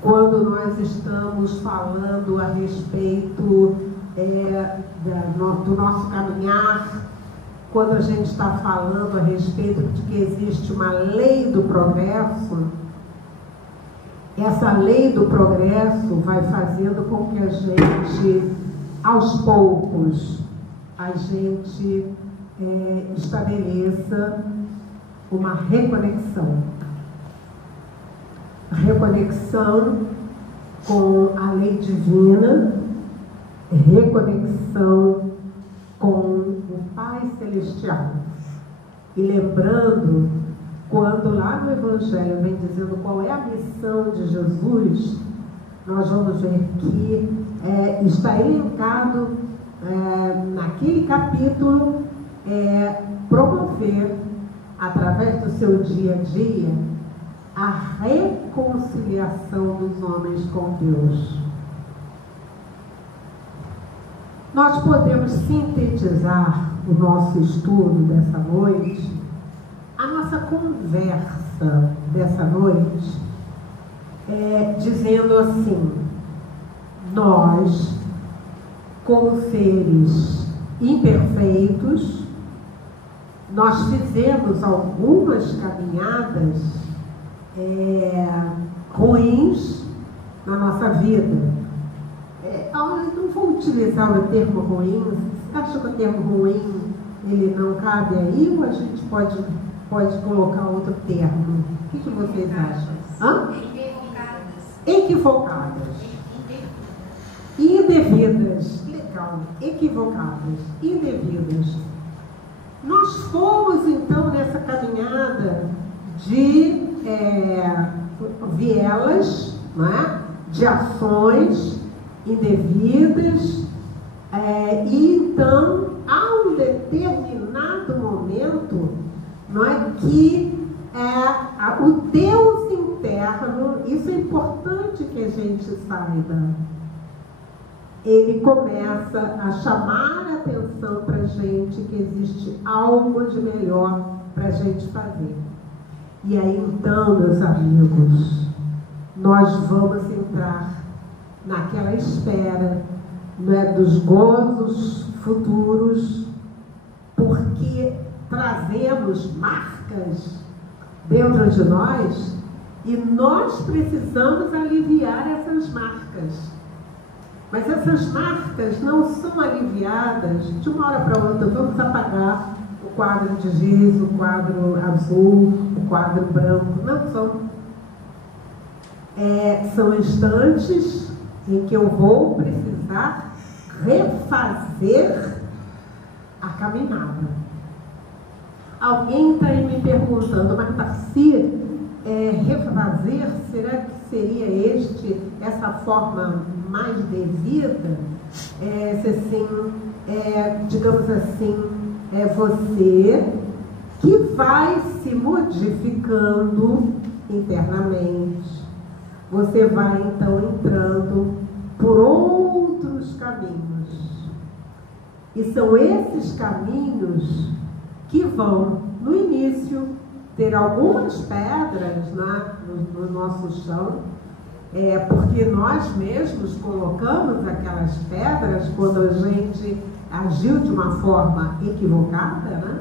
quando nós estamos falando a respeito do nosso caminhar, quando a gente está falando a respeito de que existe uma lei do progresso, essa lei do progresso vai fazendo com que a gente, aos poucos, a gente estabeleça uma reconexão. Reconexão com a lei divina, reconexão com o Pai Celestial. E lembrando, quando lá no Evangelho vem dizendo qual é a missão de Jesus, nós vamos ver que está elencado naquele capítulo promover, através do seu dia a dia, a reconciliação dos homens com Deus. Nós podemos sintetizar o nosso estudo dessa noite, a nossa conversa dessa noite, dizendo assim: nós, como seres imperfeitos, nós fizemos algumas caminhadas ruins na nossa vida. Eu não vou utilizar o termo ruim. Você acha que o termo ruim ele não cabe aí, ou a gente pode colocar outro termo? O que vocês acham? Equivocadas. Indevidas. Legal. Equivocadas. Indevidas. Nós fomos então nessa caminhada de vielas, não é? De ações indevidas, e então há um determinado momento, não é, que o Deus interno, isso é importante que a gente saiba, ele começa a chamar a atenção para a gente que existe algo de melhor para a gente fazer. E aí então, meus amigos, nós vamos entrar naquela espera, né, dos gozos futuros, porque trazemos marcas dentro de nós e nós precisamos aliviar essas marcas. Mas essas marcas não são aliviadas de uma hora para outra. Vamos apagar o quadro de giz, o quadro azul, o quadro branco. Não são. São instantes em que eu vou precisar refazer a caminhada. Alguém está aí me perguntando, mas Tarci, refazer, será que seria essa forma mais devida? Digamos assim, você que vai se modificando internamente, você vai então entrando por outros caminhos. E são esses caminhos que vão, no início, ter algumas pedras no nosso chão, porque nós mesmos colocamos aquelas pedras quando a gente agiu de uma forma equivocada, né?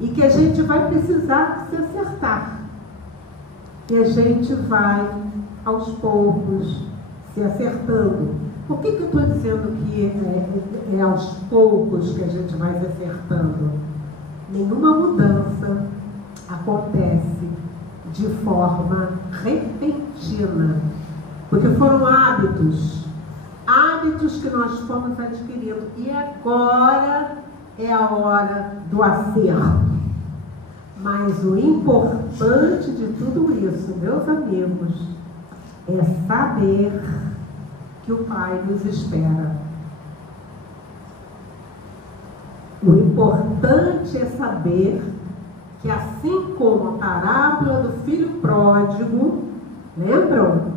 E que a gente vai precisar se acertar. E a gente vai, aos poucos, se acertando. Por que eu estou dizendo que é aos poucos que a gente vai se acertando? Nenhuma mudança acontece de forma repentina, porque foram hábitos que nós fomos adquirindo, e agora é a hora do acerto. Mas o importante de tudo isso, meus amigos, é saber que o Pai nos espera. O importante é saber que, assim como a parábola do filho pródigo, lembram?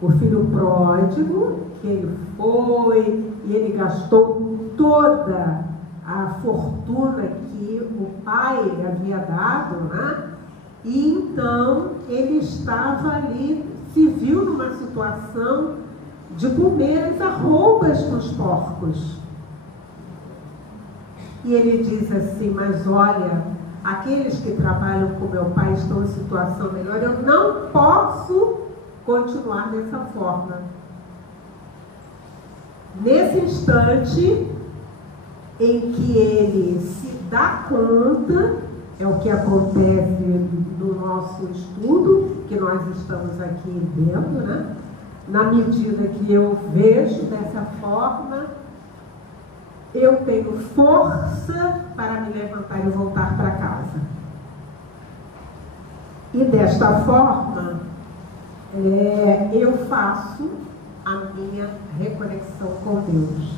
O filho pródigo, que ele foi e ele gastou toda a fortuna que o pai havia dado, né? E então ele estava ali, se viu numa situação de comer as arrobas dos porcos. E ele diz assim, mas olha, aqueles que trabalham com meu pai estão em situação melhor, eu não posso continuar dessa forma. Nesse instante em que ele se dá conta, é o que acontece no nosso estudo, que nós estamos aqui vendo, né? Na medida que eu vejo dessa forma, eu tenho força para me levantar e voltar para casa. E desta forma, eu faço a minha reconexão com Deus.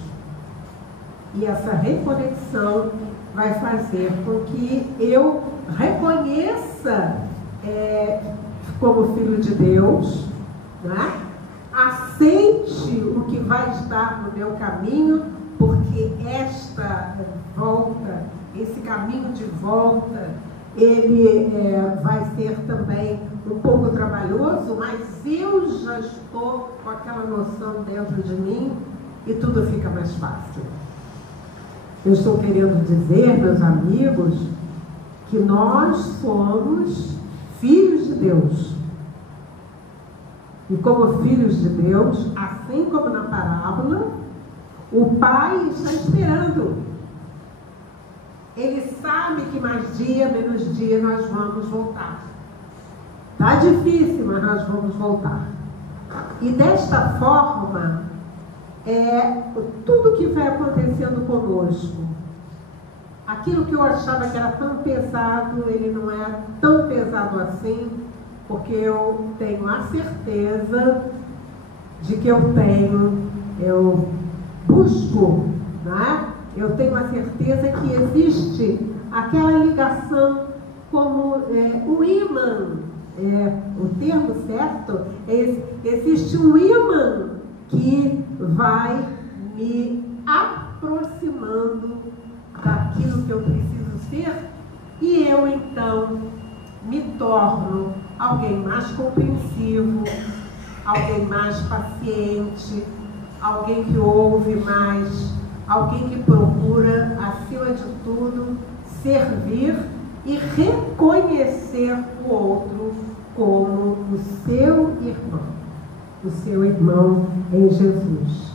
E essa reconexão vai fazer com que eu reconheça como filho de Deus, né? Aceite o que vai estar no meu caminho, porque esta volta, esse caminho de volta, ele vai ser também um pouco trabalhoso, mas eu já estou com aquela noção dentro de mim e tudo fica mais fácil. Eu estou querendo dizer, meus amigos, que nós somos filhos de Deus. E como filhos de Deus, assim como na parábola, o Pai está esperando. Ele sabe que mais dia, menos dia, nós vamos voltar. Está difícil, mas nós vamos voltar. E desta forma, tudo que vai acontecendo conosco, aquilo que eu achava que era tão pesado, ele não é tão pesado assim. porque eu tenho a certeza de que eu busco, né? Eu tenho a certeza que existe aquela ligação como o ímã, o termo certo, existe um ímã que vai me aproximando daquilo que eu preciso ser, e eu então me torno alguém mais compreensivo, alguém mais paciente, alguém que ouve mais, alguém que procura, acima de tudo, servir e reconhecer o outro como o seu irmão em Jesus.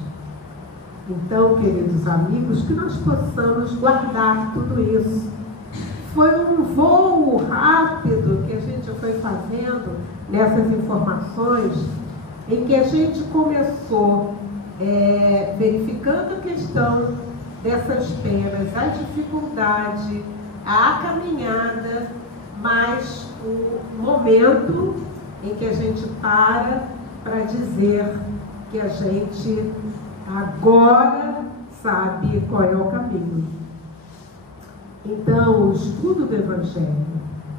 Então, queridos amigos, que nós possamos guardar tudo isso. Foi um voo rápido que a gente foi fazendo nessas informações, em que a gente começou verificando a questão dessas penas, a dificuldade, a caminhada, mas o momento em que a gente para dizer que a gente agora sabe qual é o caminho. Então, o estudo do Evangelho,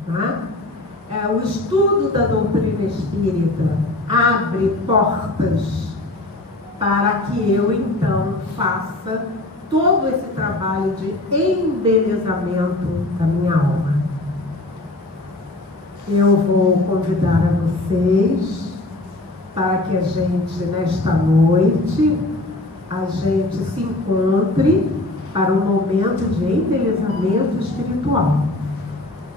tá? O estudo da doutrina espírita abre portas para que eu, então, faça todo esse trabalho de embelezamento da minha alma. Eu vou convidar a vocês para que a gente, nesta noite, a gente se encontre para um momento de embelezamento espiritual.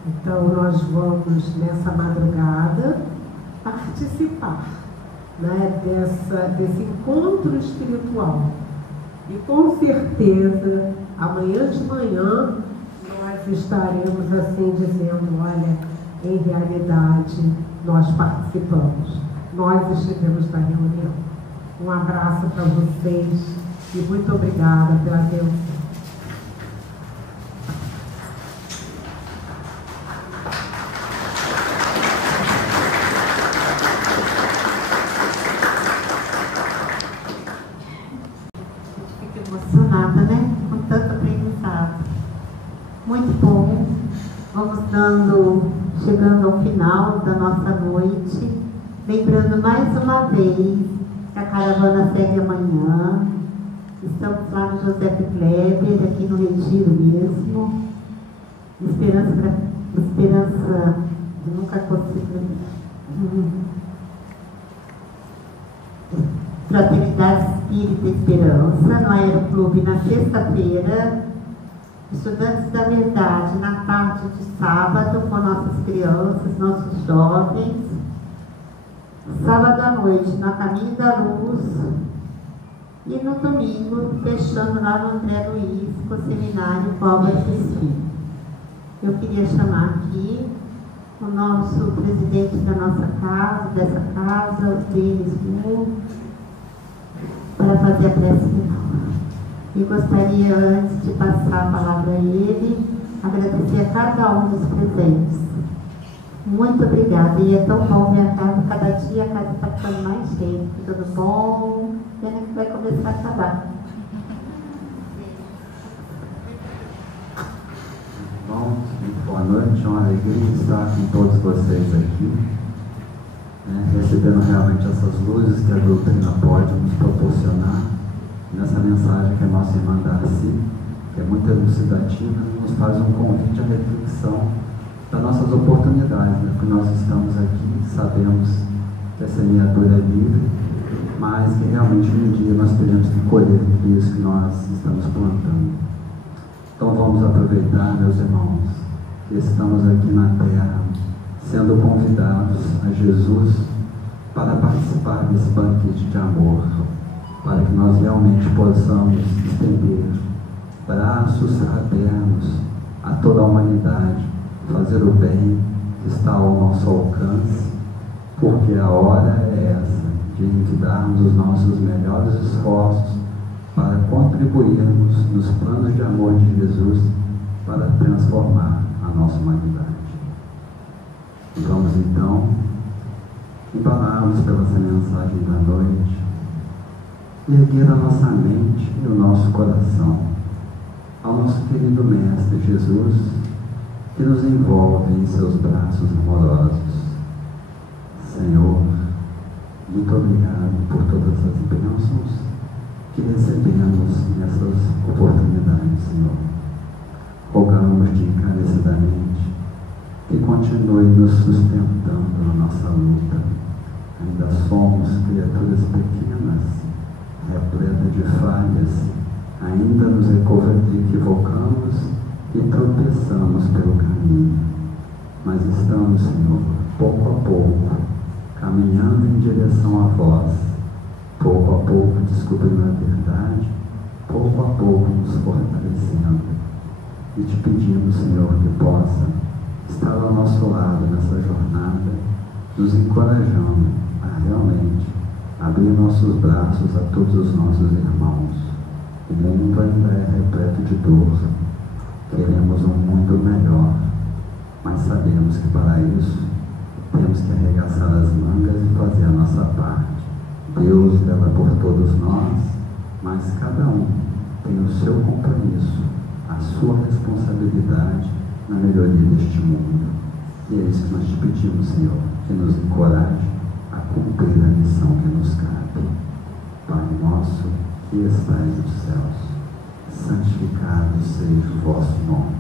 Então, nós vamos, nessa madrugada, participar, né, desse encontro espiritual. E, com certeza, amanhã de manhã, nós estaremos assim dizendo, olha, em realidade, nós participamos. Nós estivemos na reunião. Um abraço para vocês e muito obrigada pela atenção. Fico emocionada, né? Com tanto aprendizado. Muito bom. Vamos chegando ao final da nossa noite. Lembrando mais uma vez que a caravana segue amanhã. Estamos lá no José Kleber, aqui no Retiro mesmo. Esperança, eu nunca consigo. Fraternidade Espírita Esperança, no Aeroclube, na sexta-feira. Estudantes da Verdade, na tarde de sábado, com nossas crianças, nossos jovens. Sábado à noite, no Caminho da Luz. E no domingo, fechando lá no André Luiz, com o seminário Pobres do Espírito. Eu queria chamar aqui o nosso presidente da nossa casa, dessa casa, o Denis Mu, para fazer a prece final. E gostaria, antes de passar a palavra a ele, agradecer a cada um dos presentes. Muito obrigada. E é tão bom ver a casa, cada dia a casa está ficando mais cheia. Tudo bom? Pena que vai começar a acabar. Bom, muito boa noite. É uma alegria estar com todos vocês aqui, né, recebendo realmente essas luzes que a doutrina pode nos proporcionar nessa mensagem que a nossa irmã Darcy, que é muito elucidativa, nos faz um convite à reflexão das nossas oportunidades, né? Porque nós estamos aqui, sabemos que a semeadura é livre, mas que realmente um dia nós teremos que colher isso que nós estamos plantando. Então vamos aproveitar, meus irmãos, que estamos aqui na terra, sendo convidados a Jesus para participar desse banquete de amor, para que nós realmente possamos estender braços abertos a toda a humanidade, fazer o bem que está ao nosso alcance, porque a hora é essa, de envidarmos os nossos melhores esforços para contribuirmos nos planos de amor de Jesus para transformar a nossa humanidade. Vamos então embalados pela mensagem da noite, erguer a nossa mente e o nosso coração ao nosso querido Mestre Jesus, que nos envolve em seus braços amorosos. Senhor, muito obrigado por todas as bênçãos que recebemos nessas oportunidades, Senhor. Rogamos-te encarecidamente que continue nos sustentando na nossa luta. Ainda somos criaturas pequenas, repletas de falhas, ainda nos equivocamos e tropeçamos pelo caminho. Mas estamos, Senhor, pouco a pouco, caminhando em direção a vós, pouco a pouco descobrindo a verdade, pouco a pouco nos fortalecendo. E te pedimos, Senhor, que possa estar ao nosso lado nessa jornada, nos encorajando a realmente abrir nossos braços a todos os nossos irmãos. O mundo ainda é repleto de dor. Queremos um mundo melhor, mas sabemos que para isso temos que arregaçar as mangas e fazer a nossa parte. Deus vela por todos nós, mas cada um tem o seu compromisso, a sua responsabilidade na melhoria deste mundo. E é isso que nós te pedimos, Senhor, que nos encoraje a cumprir a missão que nos cabe. Pai nosso que estais nos céus, santificado seja o vosso nome.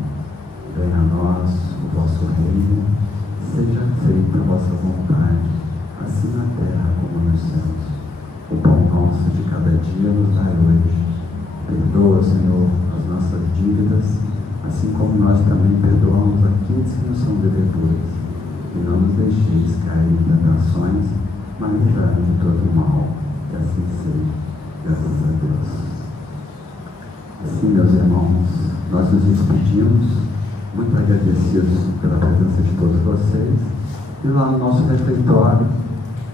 Venha a nós o vosso reino, seja feita a vossa vontade, assim na terra como nos céus. O pão nosso de cada dia nos dai hoje. Perdoa, Senhor, as nossas dívidas, assim como nós também perdoamos aqueles que nos são devedores. E não nos deixeis cair em tentações, mas livrai-nos de todo mal. Que assim seja. Graças a Deus. Assim, meus irmãos, nós nos despedimos, muito agradecidos pela presença de todos vocês. E lá no nosso refeitório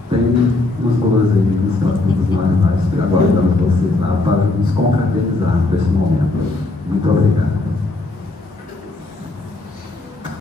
tem umas guloseimas para todos nós, que aguardamos vocês lá para nos confraternizar com esse momento. Muito obrigado.